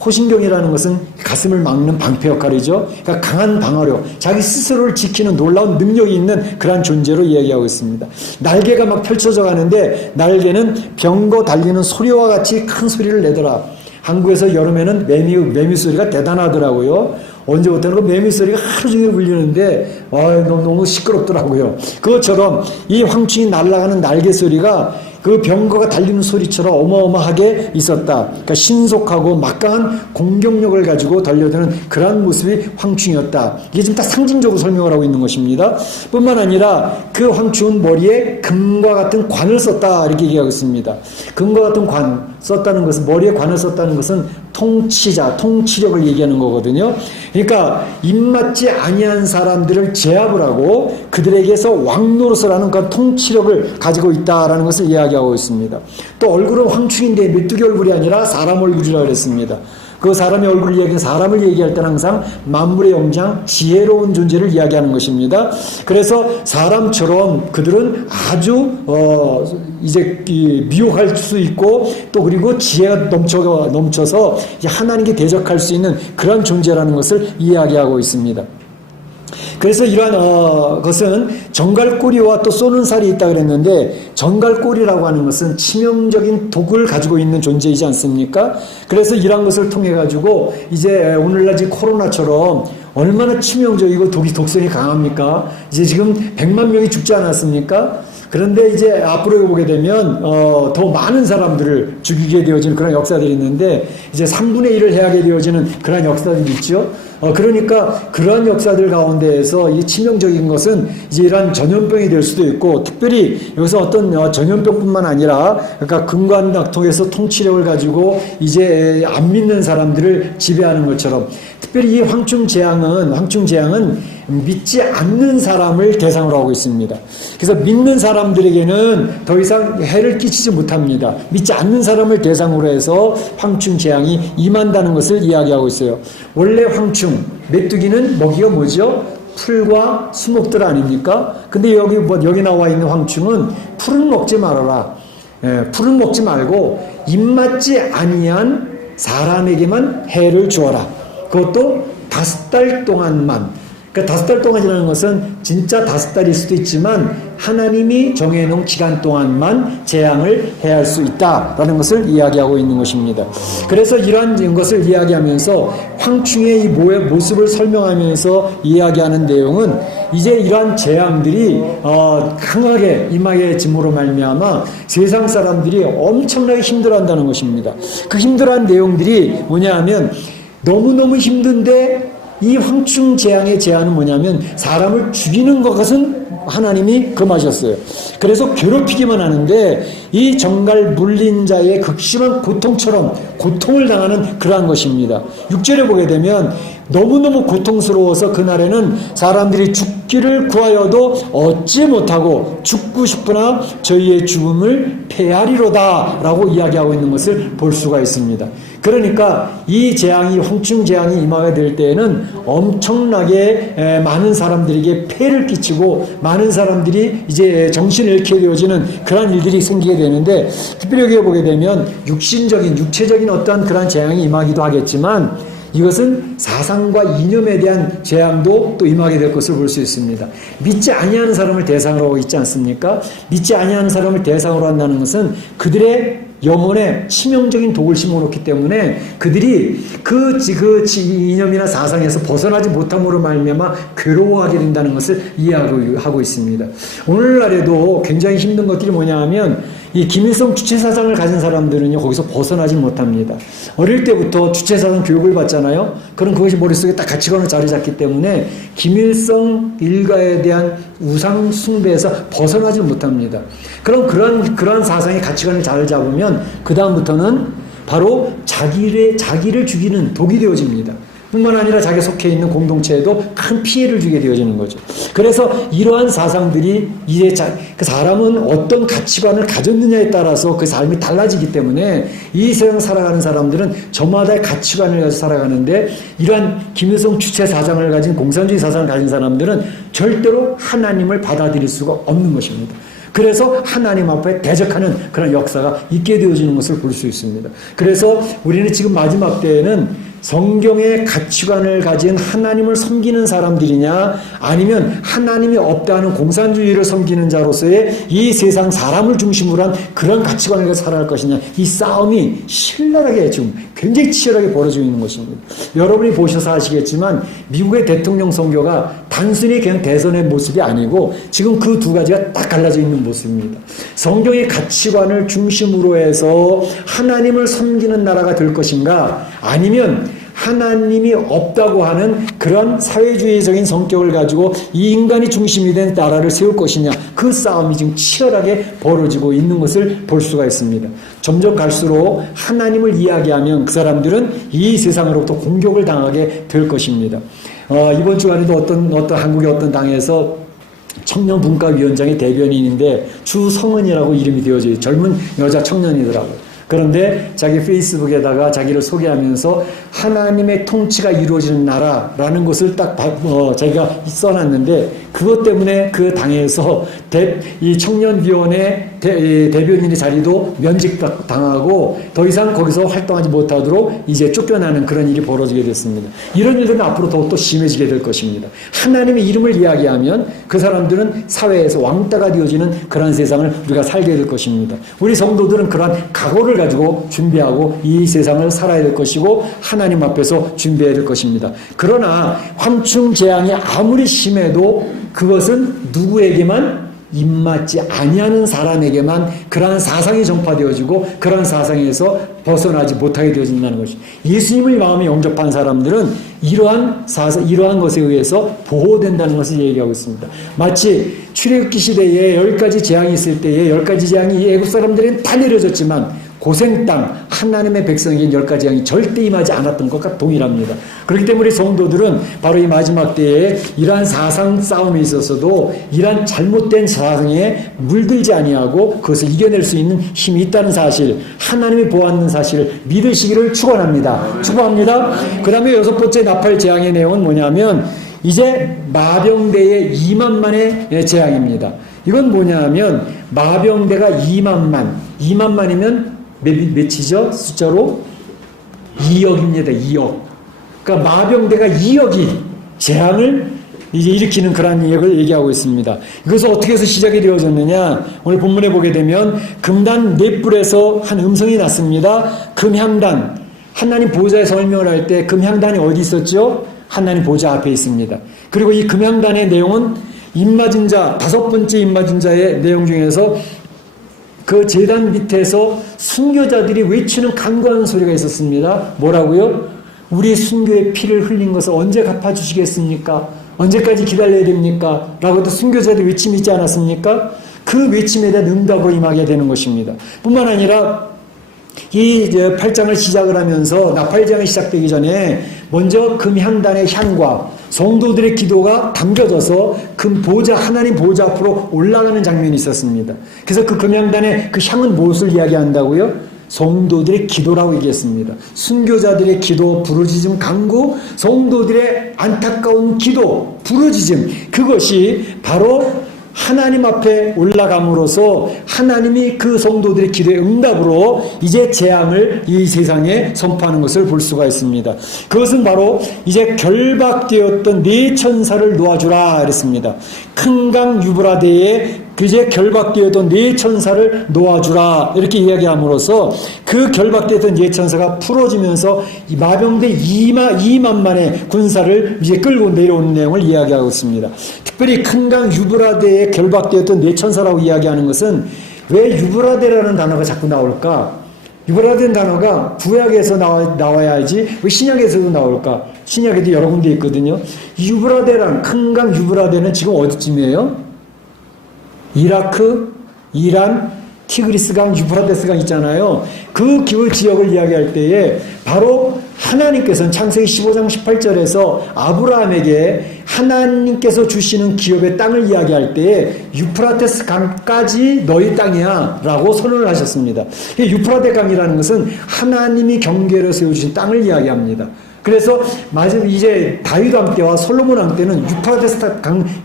호신경이라는 것은 가슴을 막는 방패 역할이죠. 그러니까 강한 방어력, 자기 스스로를 지키는 놀라운 능력이 있는 그러한 존재로 이야기하고 있습니다. 날개가 막 펼쳐져 가는데 날개는 병거 달리는 소리와 같이 큰 소리를 내더라. 한국에서 여름에는 매미 소리가 대단하더라고요. 언제부터는 그 매미 소리가 하루 종일 울리는데 너무 시끄럽더라고요. 그것처럼 이 황충이 날아가는 날개 소리가 그 병거가 달리는 소리처럼 어마어마하게 있었다. 그러니까 신속하고 막강한 공격력을 가지고 달려드는 그런 모습이 황충이었다. 이게 지금 다 상징적으로 설명을 하고 있는 것입니다. 뿐만 아니라 그 황충은 머리에 금과 같은 관을 썼다, 이렇게 얘기하고 있습니다. 금과 같은 관 썼다는 것은, 머리에 관을 썼다는 것은 통치력을 얘기하는 거거든요. 그러니까 입맞지 아니한 사람들을 제압을 하고 그들에게서 왕노릇을 그 통치력을 가지고 있다라는 것을 이야기하고 있습니다. 또 얼굴은 황충인데 메뚜기 얼굴이 아니라 사람 얼굴이라고 그랬습니다. 그 사람의 얼굴을 얘기해, 사람을 얘기할 때는 항상 만물의 영장, 지혜로운 존재를 이야기하는 것입니다. 그래서 사람처럼 그들은 아주 이제 미혹할 수 있고, 또 그리고 지혜가 넘쳐서 하나님께 대적할 수 있는 그런 존재라는 것을 이야기하고 있습니다. 그래서 이러한 것은 정갈꼬리와 또 쏘는 살이 있다 그랬는데, 정갈꼬리라고 하는 것은 치명적인 독을 가지고 있는 존재이지 않습니까? 그래서 이러한 것을 통해 가지고 이제 오늘날 코로나처럼 얼마나 치명적이고 독성이 강합니까? 이제 지금 100만 명이 죽지 않았습니까? 그런데 이제 앞으로 보게 되면 더 많은 사람들을 죽이게 되어지는 그런 역사들이 있는데, 이제 3분의 1을 해하게 되어지는 그런 역사들이 있죠. 그러니까 그러한 역사들 가운데에서 이 치명적인 것은 이제 이러한 전염병이 될 수도 있고, 특별히 여기서 어떤 전염병뿐만 아니라, 그러니까 금관당통해서 통치력을 가지고 이제 안 믿는 사람들을 지배하는 것처럼, 특별히 이 황충 재앙은 믿지 않는 사람을 대상으로 하고 있습니다. 그래서 믿는 사람들에게는 더 이상 해를 끼치지 못합니다. 믿지 않는 사람을 대상으로 해서 황충 재앙이 임한다는 것을 이야기하고 있어요. 원래 황충, 메뚜기는 먹이가 뭐죠? 풀과 수목들 아닙니까? 근데 여기 나와 있는 황충은 풀은 먹지 말아라. 풀을 먹지 말고 입맞지 아니한 사람에게만 해를 주어라. 그것도 5달 동안만. 그러니까 5달 동안이라는 것은 진짜 5달일 수도 있지만 하나님이 정해놓은 기간 동안만 재앙을 해야 할 수 있다라는 것을 이야기하고 있는 것입니다. 그래서 이러한 것을 이야기하면서 황충의 이 모습을 설명하면서 이야기하는 내용은 이제 이러한 재앙들이 강하게 임하게 짐으로 말미암아 세상 사람들이 엄청나게 힘들어한다는 것입니다. 그 힘들어한 내용들이 뭐냐 하면 너무너무 힘든데 이 황충 재앙의 제한은 뭐냐면 사람을 죽이는 것은 하나님이 금하셨어요. 그래서 괴롭히기만 하는데 이 정갈 물린 자의 극심한 고통처럼 고통을 당하는 그러한 것입니다. 6절에 보게 되면 너무너무 고통스러워서 그날에는 사람들이 죽기를 구하여도 얻지 못하고 죽고 싶으나 저희의 죽음을 패하리로다 라고 이야기하고 있는 것을 볼 수가 있습니다. 그러니까 이 재앙이 황충 재앙이 임하게 될 때에는 엄청나게 많은 사람들에게 폐를 끼치고 많은 사람들이 이제 정신을 잃게 되어지는 그런 일들이 생기게 되는데 특별히 여기 보게 되면 육체적인 어떠한 그런 재앙이 임하기도 하겠지만 이것은 사상과 이념에 대한 재앙도 또 임하게 될 것을 볼 수 있습니다. 믿지 아니하는 사람을 대상으로 하고 있지 않습니까? 믿지 아니하는 사람을 대상으로 한다는 것은 그들의 영혼에 치명적인 독을 심어놓기 때문에 그들이 그 이념이나 사상에서 벗어나지 못함으로 말미암아 괴로워하게 된다는 것을 이해하고 있습니다. 오늘날에도 굉장히 힘든 것들이 뭐냐 하면 이 김일성 주체사상을 가진 사람들은요 거기서 벗어나지 못합니다. 어릴 때부터 주체사상 교육을 받잖아요. 그럼 그것이 머릿속에 딱 가치관으로 자리 잡기 때문에 김일성 일가에 대한 우상 숭배에서 벗어나지 못합니다. 그럼 그러한 사상의 가치관을 잘 잡으면 그 다음부터는 바로 자기를 죽이는 독이 되어집니다. 뿐만 아니라 자기가 속해 있는 공동체에도 큰 피해를 주게 되어지는 거죠. 그래서 이러한 사상들이 이제 그 사람은 어떤 가치관을 가졌느냐에 따라서 그 삶이 달라지기 때문에 이 세상 살아가는 사람들은 저마다의 가치관을 가지고 살아가는데 이러한 김일성 주체 사상을 가진 공산주의 사상을 가진 사람들은 절대로 하나님을 받아들일 수가 없는 것입니다. 그래서 하나님 앞에 대적하는 그런 역사가 있게 되어지는 것을 볼 수 있습니다. 그래서 우리는 지금 마지막 때에는 성경의 가치관을 가진 하나님을 섬기는 사람들이냐 아니면 하나님이 없다는 공산주의를 섬기는 자로서의 이 세상 사람을 중심으로 한 그런 가치관을 가지고 살아갈 것이냐 이 싸움이 신랄하게 지금 굉장히 치열하게 벌어지고 있는 것입니다. 여러분이 보셔서 아시겠지만 미국의 대통령 선거가 단순히 그냥 대선의 모습이 아니고 지금 그 두 가지가 딱 갈라져 있는 모습입니다. 성경의 가치관을 중심으로 해서 하나님을 섬기는 나라가 될 것인가 아니면 하나님이 없다고 하는 그런 사회주의적인 성격을 가지고 이 인간이 중심이 된 나라를 세울 것이냐 그 싸움이 지금 치열하게 벌어지고 있는 것을 볼 수가 있습니다. 점점 갈수록 하나님을 이야기하면 그 사람들은 이 세상으로부터 공격을 당하게 될 것입니다. 이번 주간에도 어떤 한국의 어떤 당에서 청년분과위원장의 대변인인데 주성은이라고 이름이 되어져요. 젊은 여자 청년이더라고요. 그런데 자기 페이스북에다가 자기를 소개하면서 하나님의 통치가 이루어지는 나라라는 것을 딱 자기가 써놨는데 그것 때문에 그 당에서 이 청년위원회 대변인의 자리도 면직당하고 더 이상 거기서 활동하지 못하도록 이제 쫓겨나는 그런 일이 벌어지게 됐습니다. 이런 일들은 앞으로 더욱더 심해지게 될 것입니다. 하나님의 이름을 이야기하면 그 사람들은 사회에서 왕따가 되어지는 그런 세상을 우리가 살게 될 것입니다. 우리 성도들은 그러한 각오를 가지고 준비하고 이 세상을 살아야 될 것이고 하나님 앞에서 준비해야 될 것입니다. 그러나 황충 재앙이 아무리 심해도 그것은 누구에게만 입맞지 아니하는 사람에게만 그러한 사상이 전파되어지고 그러한 사상에서 벗어나지 못하게 되어진다는 것이죠. 예수님을 마음에 영접한 사람들은 이러한 것에 의해서 보호된다는 것을 얘기하고 있습니다. 마치 출애굽기 시대에 10가지 재앙이 있을 때에 10가지 재앙이 애국 사람들에게는 다 내려졌지만 고생 땅 하나님의 백성에게 10가지 재앙이 절대 임하지 않았던 것과 동일합니다. 그렇기 때문에 성도들은 바로 이 마지막 때에 이러한 사상 싸움에 있어서도 이러한 잘못된 사상에 물들지 아니하고 그것을 이겨낼 수 있는 힘이 있다는 사실, 하나님이 보았는 사실을 믿으시기를 축원합니다. 축복합니다. 그 다음에 6번째 나팔 재앙의 내용은 뭐냐면 이제 마병대의 2만만의 재앙입니다. 이건 뭐냐면 마병대가 2만만이면 몇이죠? 숫자로 2억입니다. 2억. 그러니까 마병대가 2억이 재앙을 이제 일으키는 그런 얘기를 얘기하고 있습니다. 이것은 어떻게 해서 시작이 되어졌느냐? 오늘 본문에 보게 되면 금단 넷불에서 한 음성이 났습니다. 금향단. 하나님 보좌에 설명을 할 때 금향단이 어디 있었죠? 하나님 보좌 앞에 있습니다. 그리고 이 금향단의 내용은 입맞은 자, 5번째 입맞은 자의 내용 중에서 그 제단 밑에서 순교자들이 외치는 간구하는 소리가 있었습니다. 뭐라고요? 우리 순교의 피를 흘린 것을 언제 갚아주시겠습니까? 언제까지 기다려야 됩니까? 라고 또 순교자들이 외침이 있지 않았습니까? 그 외침에 대한 응답으로 임하게 되는 것입니다. 뿐만 아니라 이 8장을 시작을 하면서 나팔장이 시작되기 전에 먼저 금향단의 향과 성도들의 기도가 담겨져서 하나님 보좌 앞으로 올라가는 장면이 있었습니다. 그래서 그 금향단의 그 향은 무엇을 이야기한다고요? 성도들의 기도라고 얘기했습니다. 순교자들의 기도, 부르짖음, 간구, 성도들의 안타까운 기도, 부르짖음, 그것이 바로 하나님 앞에 올라감으로써 하나님이 그 성도들의 기도의 응답으로 이제 재앙을 이 세상에 선포하는 것을 볼 수가 있습니다. 그것은 바로 이제 결박되었던 4천사를 놓아주라 그랬습니다. 큰 강 유브라데에 그제 결박되었던 4천사를 놓아주라 이렇게 이야기함으로써 그 결박되었던 4천사가 풀어지면서 이 마병대 2만만의 군사를 이제 끌고 내려오는 내용을 이야기하고 있습니다. 특별히 큰 강 유브라데에 결박되었던 4천사라고 이야기하는 것은 왜 유브라데라는 단어가 자꾸 나올까? 유브라데라는 단어가 구약에서 나와야지 왜 신약에서도 나올까? 신약에도 여러 군데 있거든요. 유브라데란 큰 강 유브라데는 지금 어디쯤이에요? 이라크, 이란, 티그리스강, 유프라데스강 있잖아요. 그 지역을 이야기할 때에 바로 하나님께서는 창세기 15장 18절에서 아브라함에게 하나님께서 주시는 기업의 땅을 이야기할 때에 유프라테스 강까지 너희 땅이야 라고 선언을 하셨습니다. 유프라테 강이라는 것은 하나님이 경계로 세워주신 땅을 이야기합니다. 그래서 마지막 이제 다윗 왕 때와 솔로몬 왕 때는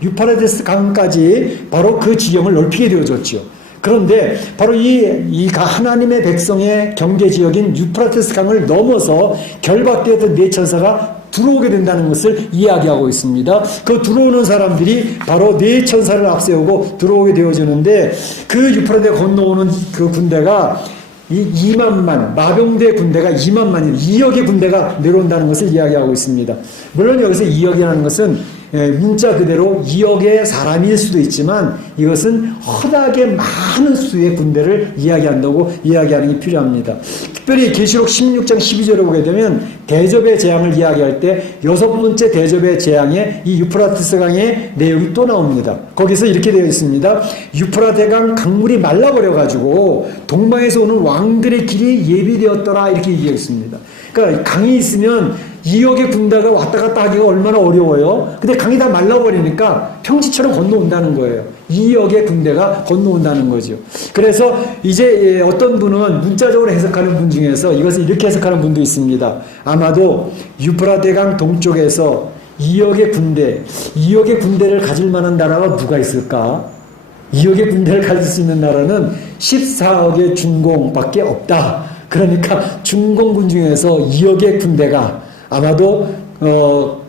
유프라테스 강까지 바로 그 지형을 넓히게 되어졌죠. 그런데 바로 이 하나님의 백성의 경계 지역인 유프라테스 강을 넘어서 결박되었던 4천사가 들어오게 된다는 것을 이야기하고 있습니다. 그 들어오는 사람들이 바로 4천사를 앞세우고 들어오게 되어지는데 그 유프라테 건너오는 그 군대가 이 2만만, 마병대 군대가 2만만이 2억의 군대가 내려온다는 것을 이야기하고 있습니다. 물론 여기서 2억이라는 것은 문자 그대로 2억의 사람일 수도 있지만 이것은 허다하게 많은 수의 군대를 이야기한다고 이야기하는 게 필요합니다. 특별히 계시록 16장 12절을 보게 되면 대접의 재앙을 이야기할 때 6번째 대접의 재앙에 이 유프라테스 강의 내용이 또 나옵니다. 거기서 이렇게 되어 있습니다. 유프라테강 강물이 말라버려가지고 동방에서 오는 왕들의 길이 예비되었더라 이렇게 얘기했습니다. 그러니까 강이 있으면 2억의 군대가 왔다 갔다 하기가 얼마나 어려워요. 근데 강이 다 말라버리니까 평지처럼 건너온다는 거예요. 2억의 군대가 건너온다는 거죠. 그래서 이제 어떤 분은 문자적으로 해석하는 분 중에서 이것을 이렇게 해석하는 분도 있습니다. 아마도 유프라테강 동쪽에서 2억의 군대를 가질 만한 나라가 누가 있을까? 2억의 군대를 가질 수 있는 나라는 14억의 중공밖에 없다. 그러니까 중공군 중에서 2억의 군대가 아마도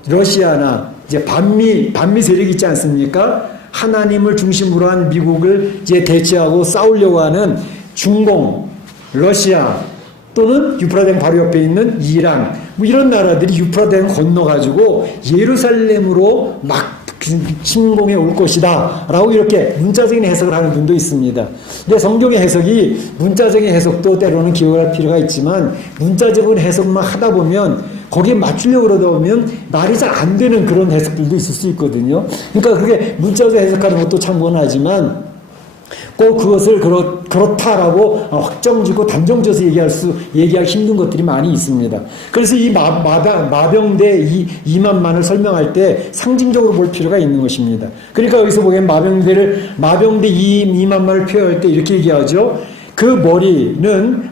러시아나 이제 반미 세력이 있지 않습니까? 하나님을 중심으로 한 미국을 이제 대체하고 싸우려고 하는 중공, 러시아 또는 유프라데강 바로 옆에 있는 이란 뭐 이런 나라들이 유프라데강 건너가지고 예루살렘으로 막 침공해 올 것이다 라고 이렇게 문자적인 해석을 하는 분도 있습니다. 근데 성경의 해석이 문자적인 해석도 때로는 기억할 필요가 있지만 문자적인 해석만 하다 보면 거기에 맞추려고 그러다 보면 말이 잘 안 되는 그런 해석들도 있을 수 있거든요. 그러니까 그게 문자적으로 해석하는 것도 참고는 하지만 꼭 그것을 그렇다라고 확정짓고 단정져서 얘기하기 힘든 것들이 많이 있습니다. 그래서 이 마병대 2만만을 설명할 때 상징적으로 볼 필요가 있는 것입니다. 그러니까 여기서 보면 마병대 2만만을 표현할 때 이렇게 얘기하죠. 그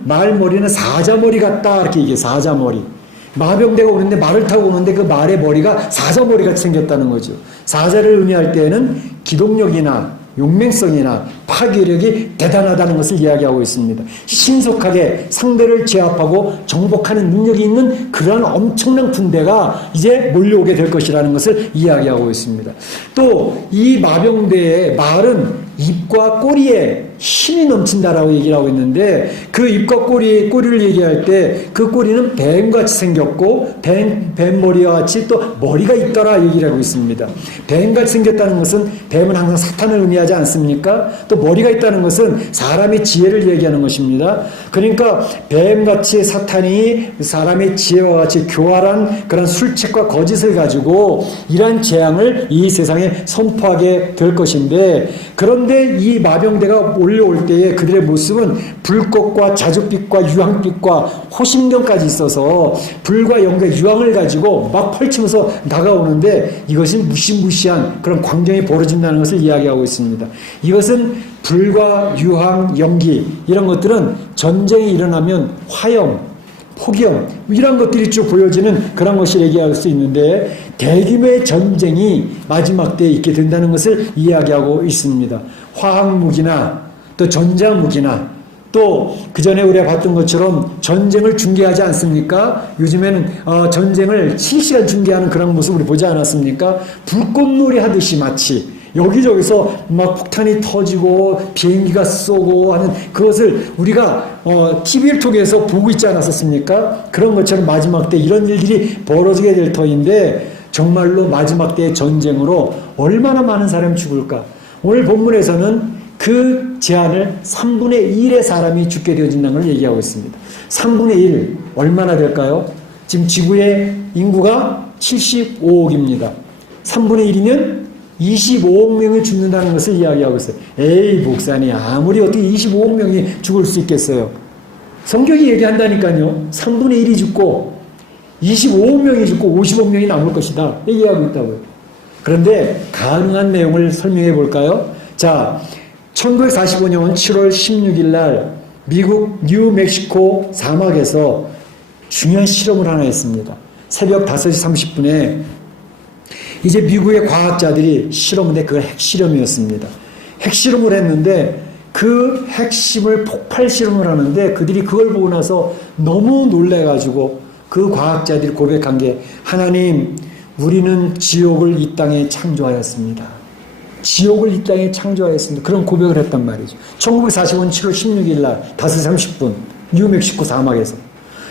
말머리는 사자머리 같다 이렇게 얘기해요. 사자머리. 마병대가 오는데 말을 타고 오는데 그 말의 머리가 사자머리 같이 생겼다는 거죠. 사자를 의미할 때는 기동력이나 용맹성이나 파괴력이 대단하다는 것을 이야기하고 있습니다. 신속하게 상대를 제압하고 정복하는 능력이 있는 그러한 엄청난 군대가 이제 몰려오게 될 것이라는 것을 이야기하고 있습니다. 또 이 마병대의 말은 입과 꼬리에 힘이 넘친다라고 얘기를 하고 있는데 그 입과 꼬리를 얘기할 때 그 꼬리는 뱀같이 생겼고 뱀머리와 같이 또 머리가 있더라 얘기를 하고 있습니다. 뱀같이 생겼다는 것은 뱀은 항상 사탄을 의미하지 않습니까? 또 머리가 있다는 것은 사람의 지혜를 얘기하는 것입니다. 그러니까 뱀같이 사탄이 사람의 지혜와 같이 교활한 그런 술책과 거짓을 가지고 이러한 재앙을 이 세상에 선포하게 될 것인데 그런데 이 마병대가 올려올 때에 그들의 모습은 불꽃과 자줏빛과 유황빛과 호심경까지 있어서 불과 영과 유황을 가지고 막 펼치면서 다가오는데 이것이 무시무시한 그런 광경이 벌어진다는 것을 이야기하고 있습니다. 이것은 불과 유황, 연기 이런 것들은 전쟁이 일어나면 화염, 폭염 이런 것들이 쭉 보여지는 그런 것을 얘기할 수 있는데 대규모의 전쟁이 마지막 때에 있게 된다는 것을 이야기하고 있습니다. 화학무기나 또 전자무기나 또 그전에 우리가 봤던 것처럼 전쟁을 중계하지 않습니까? 요즘에는 전쟁을 실시간 중계하는 그런 모습을 우리 보지 않았습니까? 불꽃놀이 하듯이 마치 여기저기서 막 폭탄이 터지고 비행기가 쏘고 하는 그것을 우리가 TV를 통해서 보고 있지 않았었습니까? 그런 것처럼 마지막 때 이런 일들이 벌어지게 될 터인데 정말로 마지막 때의 전쟁으로 얼마나 많은 사람이 죽을까? 오늘 본문에서는 그 제한을 3분의 1의 사람이 죽게 되어진다는 걸 얘기하고 있습니다. 3분의 1 얼마나 될까요? 지금 지구의 인구가 75억입니다. 3분의 1이면 25억 명이 죽는다는 것을 이야기하고 있어요. 에이 목사님 아무리 어떻게 25억 명이 죽을 수 있겠어요. 성경이 얘기한다니까요. 3분의 1이 죽고 25억 명이 죽고 50억 명이 남을 것이다 얘기하고 있다고요. 그런데 가능한 내용을 설명해 볼까요? 자, 1945년 7월 16일 날 미국 뉴멕시코 사막에서 중요한 실험을 하나 했습니다. 새벽 5시 30분에 이제 미국의 과학자들이 실험을 했는데 그건 핵실험이었습니다. 핵실험을 했는데 그 핵심을 폭발 실험을 하는데 그들이 그걸 보고 나서 너무 놀래가지고 그 과학자들이 고백한 게 하나님 우리는 지옥을 이 땅에 창조하였습니다. 지옥을 이 땅에 창조하였습니다. 그런 고백을 했단 말이죠. 1945년 7월 16일 날 5시 30분 뉴멕시코 사막에서.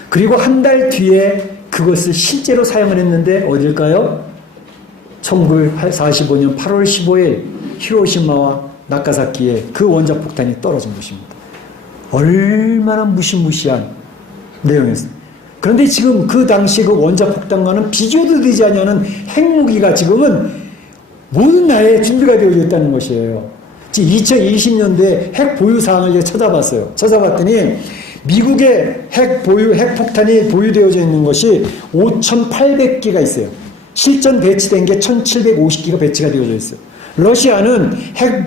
그리고 한 달 뒤에 그것을 실제로 사용을 했는데 어딜까요? 1945년 8월 15일 히로시마와 나가사키에 그 원자폭탄이 떨어진 것입니다. 얼마나 무시무시한 내용이었습니다. 그런데 지금 그 당시 그 원자폭탄과는 비교도 되지 않는 핵무기가 지금은 모든 나라에 준비가 되어 있다는 것이에요. 지금 2020년도에 핵 보유 사항을 제가 찾아봤어요. 찾아봤더니 미국의 핵폭탄이 보유되어져 있는 것이 5,800기가 있어요. 실전 배치된 게 1,750기가 배치가 되어져 있어요. 러시아는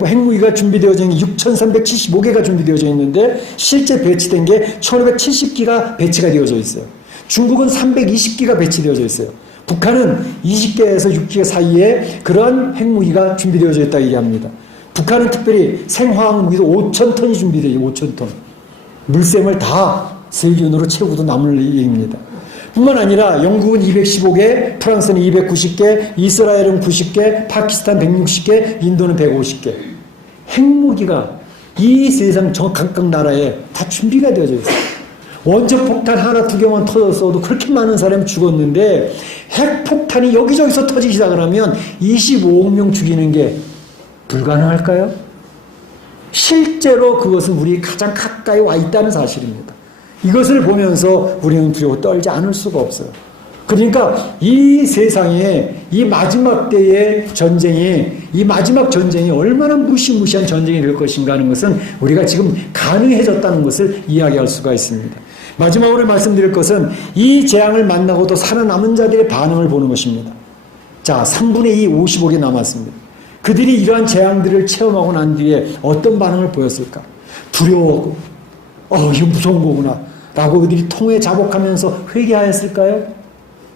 핵무기가 준비되어져 있는 게 6,375개가 준비되어져 있는데 실제 배치된 게 1,570기가 배치가 되어져 있어요. 중국은 320기가 배치되어져 있어요. 북한은 20개에서 6개 사이에 그런 핵무기가 준비되어져 있다고 얘기합니다. 북한은 특별히 생화학무기도 5,000톤이 준비되어 있어요. 5,000톤. 물샘을 다 세균으로 채우고도 남을 얘기입니다. 뿐만 아니라 영국은 215개, 프랑스는 290개, 이스라엘은 90개, 파키스탄 160개, 인도는 150개. 핵무기가 이 세상 각각 나라에 다 준비가 되어져 있어요. 원자폭탄 하나 두 개만 터졌어도 그렇게 많은 사람이 죽었는데 핵폭탄이 여기저기서 터지기 시작을 하면 25억 명 죽이는 게 불가능할까요? 실제로 그것은 우리 가장 가까이 와 있다는 사실입니다. 이것을 보면서 우리는 두려워 떨지 않을 수가 없어요. 그러니까 이 세상에 이 마지막 때의 전쟁이, 이 마지막 전쟁이 얼마나 무시무시한 전쟁이 될 것인가 하는 것은 우리가 지금 가능해졌다는 것을 이야기할 수가 있습니다. 마지막으로 말씀드릴 것은 이 재앙을 만나고도 살아남은 자들의 반응을 보는 것입니다. 자, 3분의 2, 50억이 남았습니다. 그들이 이러한 재앙들을 체험하고 난 뒤에 어떤 반응을 보였을까? 두려워하고 이거 무서운 거구나 라고 그들이 통에 자복하면서 회개하였을까요?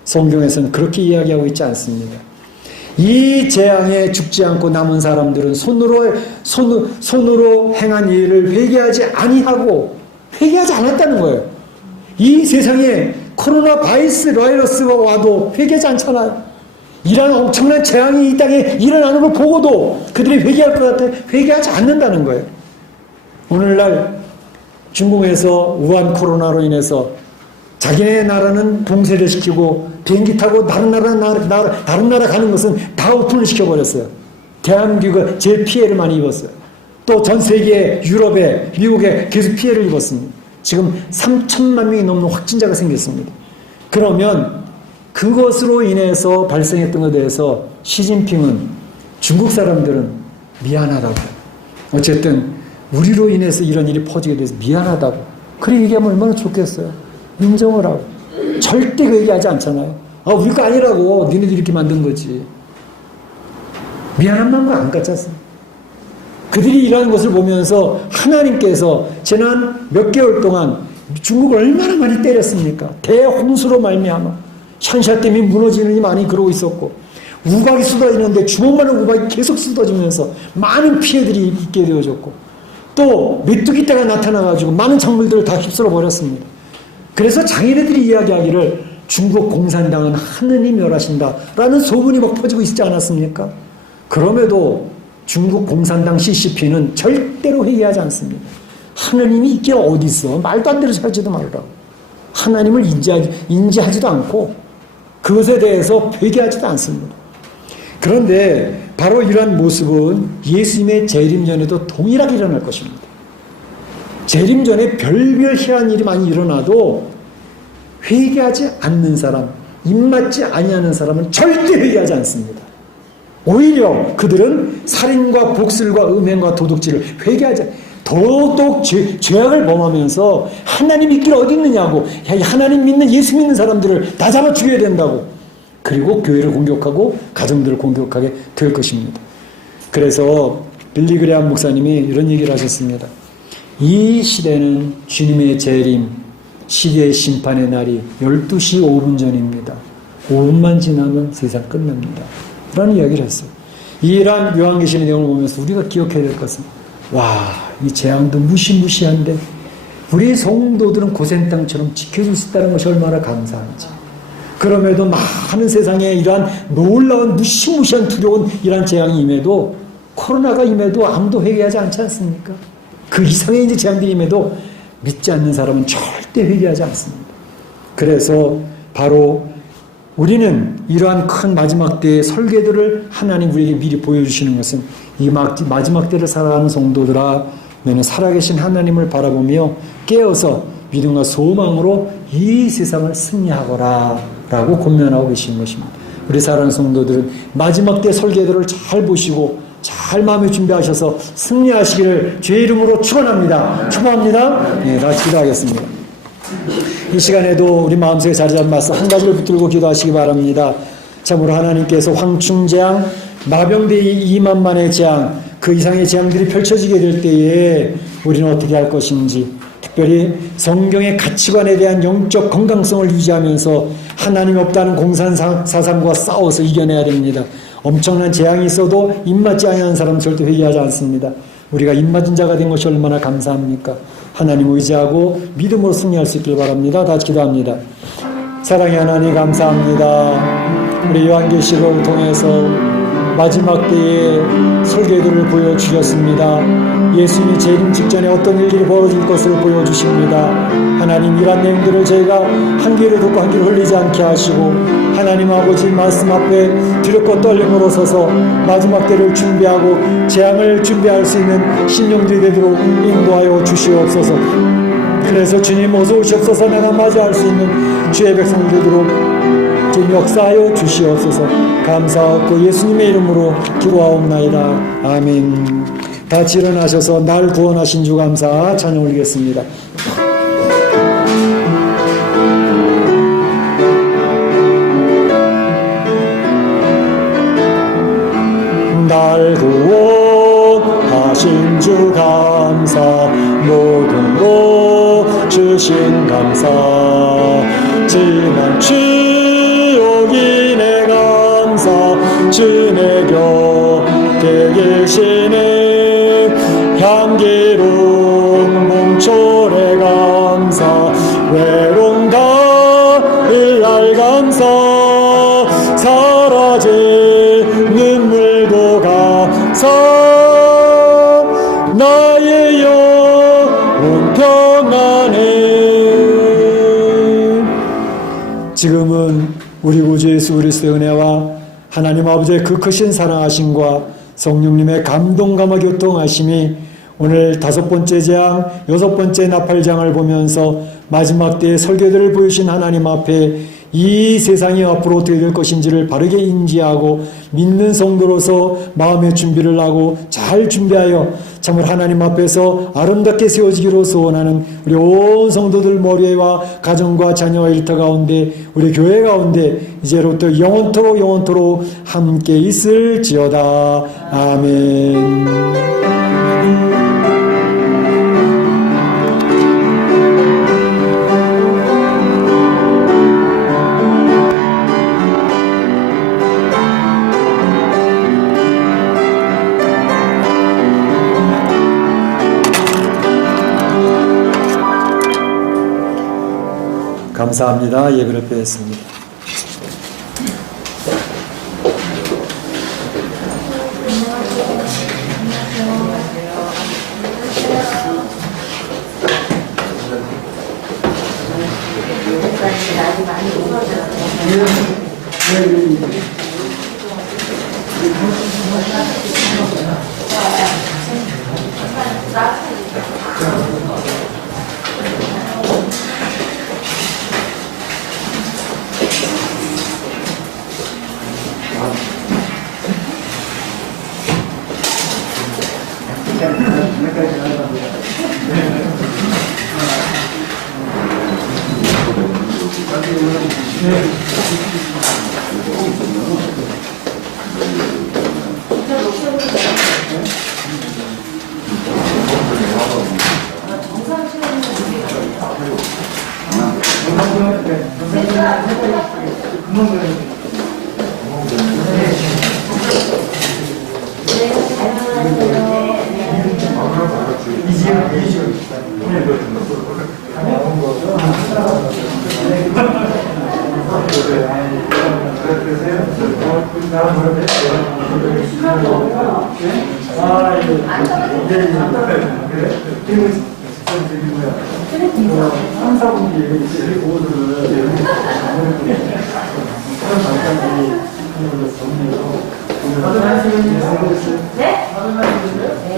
성경에서는 그렇게 이야기하고 있지 않습니다. 이 재앙에 죽지 않고 남은 사람들은 손으로 행한 일을 회개하지 않았다는 거예요. 이 세상에 코로나 바이러스가 와도 회개하지 않잖아요. 이런 엄청난 재앙이 이 땅에 일어나는 걸 보고도 그들이 회개할 것 같아 회개하지 않는다는 거예요. 오늘날 중국에서 우한 코로나로 인해서 자기네 나라는 봉쇄를 시키고 비행기 타고 다른 나라 가는 것은 다 오픈을 시켜버렸어요. 대한민국은 제일 피해를 많이 입었어요. 또 전 세계 유럽에 미국에 계속 피해를 입었습니다. 지금 3천만 명이 넘는 확진자가 생겼습니다. 그러면 그것으로 인해서 발생했던 것에 대해서 시진핑은 중국 사람들은 미안하다고, 어쨌든 우리로 인해서 이런 일이 퍼지게 돼서 미안하다고 그렇게 얘기하면 얼마나 좋겠어요. 인정을 하고. 절대 그 얘기하지 않잖아요. 우리 거 아니라고, 니네들이 이렇게 만든 거지. 미안한 마음과 안 같지 않습니까? 그들이 일하는 것을 보면서 하나님께서 지난 몇 개월 동안 중국을 얼마나 많이 때렸습니까? 대홍수로 말미암아 샨샤 때문에 무너지는 일이 많이 그러고 있었고, 우박이 쏟아지는데 주먹만한 우박이 계속 쏟아지면서 많은 피해들이 있게 되어졌고, 또 메뚜기 떼가 나타나가지고 많은 작물들을 다 휩쓸어 버렸습니다. 그래서 자기네들이 이야기하기를 중국 공산당은 하느님이 멸하신다라는 소문이 막 퍼지고 있지 않았습니까? 그럼에도 중국 공산당 CCP는 절대로 회개하지 않습니다. 하느님이 있긴 어디 있어? 말도 안 되는 소리 하지도 말라고. 하나님을 인지하지도 않고 그것에 대해서 회개하지도 않습니다. 그런데 바로 이러한 모습은 예수님의 재림 전에도 동일하게 일어날 것입니다. 재림 전에 별별 희한한 일이 많이 일어나도 회개하지 않는 사람, 입맞지 아니하는 사람은 절대 회개하지 않습니다. 오히려 그들은 살인과 복술과 음행과 도둑질을 회개하지, 더더욱 죄악을 범하면서 하나님 있길 어디 있느냐고, 하나님 믿는 예수 믿는 사람들을 다 잡아 죽여야 된다고, 그리고 교회를 공격하고 가정들을 공격하게 될 것입니다. 그래서 빌리 그레함 목사님이 이런 얘기를 하셨습니다. 이 시대는 주님의 재림, 시대의 심판의 날이 12시 5분 전입니다. 5분만 지나면 세상 끝납니다. 라는 이야기를 했어요. 이러한 요한계시의 내용을 보면서 우리가 기억해야 될 것은, 이 재앙도 무시무시한데 우리 성도들은 고센 땅처럼 지켜줄 수 있다는 것이 얼마나 감사한지. 그럼에도 많은 세상에 이러한 놀라운 무시무시한 두려운 이러한 재앙이 임해도, 코로나가 임해도 아무도 회개하지 않지 않습니까? 그 이상의 이제 재앙들이 임해도 믿지 않는 사람은 절대 회개하지 않습니다. 그래서 바로 우리는 이러한 큰 마지막 때의 설계도를 하나님 우리에게 미리 보여주시는 것은, 이 마지막 때를 살아가는 성도들아, 너는 살아계신 하나님을 바라보며 깨어서 믿음과 소망으로 이 세상을 승리하거라 라고 권면하고 계신 것입니다. 우리 사랑하는 성도들은 마지막 때 설계도를 잘 보시고 잘 마음에 준비하셔서 승리하시기를 주의 이름으로 축원합니다. 축원합니다. 네, 다시 기도하겠습니다. 이 시간에도 우리 마음속에 자리 잡은 말씀 한 가지를 붙들고 기도하시기 바랍니다. 참으로 하나님께서 황충재앙, 마병대 2만만의 재앙, 그 이상의 재앙들이 펼쳐지게 될 때에 우리는 어떻게 할 것인지, 특별히 성경의 가치관에 대한 영적 건강성을 유지하면서 하나님이 없다는 공산사상과 싸워서 이겨내야 됩니다. 엄청난 재앙이 있어도 입맞지 아니하는 사람은 절대 회개하지 않습니다. 우리가 입맞은 자가 된 것이 얼마나 감사합니까? 하나님 의지하고 믿음으로 승리할 수 있길 바랍니다. 다 같이 기도합니다. 사랑의 하나님 감사합니다. 우리 요한계시록을 통해서 마지막 때의 설계도를 보여주셨습니다. 예수님이 재림 직전에 어떤 일들이 벌어질 것을 보여주십니다. 하나님, 이러한 내용들을 저희가 한 귀를 듣고 한 귀를 흘리지 않게 하시고, 하나님 아버지 말씀 앞에 두렵고 떨림으로 서서 마지막 때를 준비하고 재앙을 준비할 수 있는 신령들이 되도록 인도하여 주시옵소서. 그래서 주님 어서 오시옵소서. 내가 맞이할 수 있는 주의 백성 되도록 주님 역사하여 주시옵소서. 감사하고 예수님의 이름으로 기도하옵나이다. 아멘. 다 같이 일어나셔서 날 구원하신 주 감사 찬양 올리겠습니다. 날 구원하신 주 감사, 모든 것 주신 감사, 지난 지옥인의 감사, 주 나의 영혼 평안해. 지금은 우리 구주 예수 그리스도의 은혜와 하나님 아버지의 그 크신 사랑하심과 성령님의 감동감화 교통하심이 오늘 5번째 장, 6번째 나팔장을 보면서 마지막 때의 설교들을 보여주신 하나님 앞에 이 세상이 앞으로 어떻게 될 것인지를 바르게 인지하고 믿는 성도로서 마음의 준비를 하고 잘 준비하여 참으로 하나님 앞에서 아름답게 세워지기로 소원하는 우리 온 성도들 머리와 가정과 자녀와 일터 가운데 우리 교회 가운데 이제로부터 영원토록 함께 있을지어다. 아멘. 감사합니다. 예배를 뵙겠습니다. 네?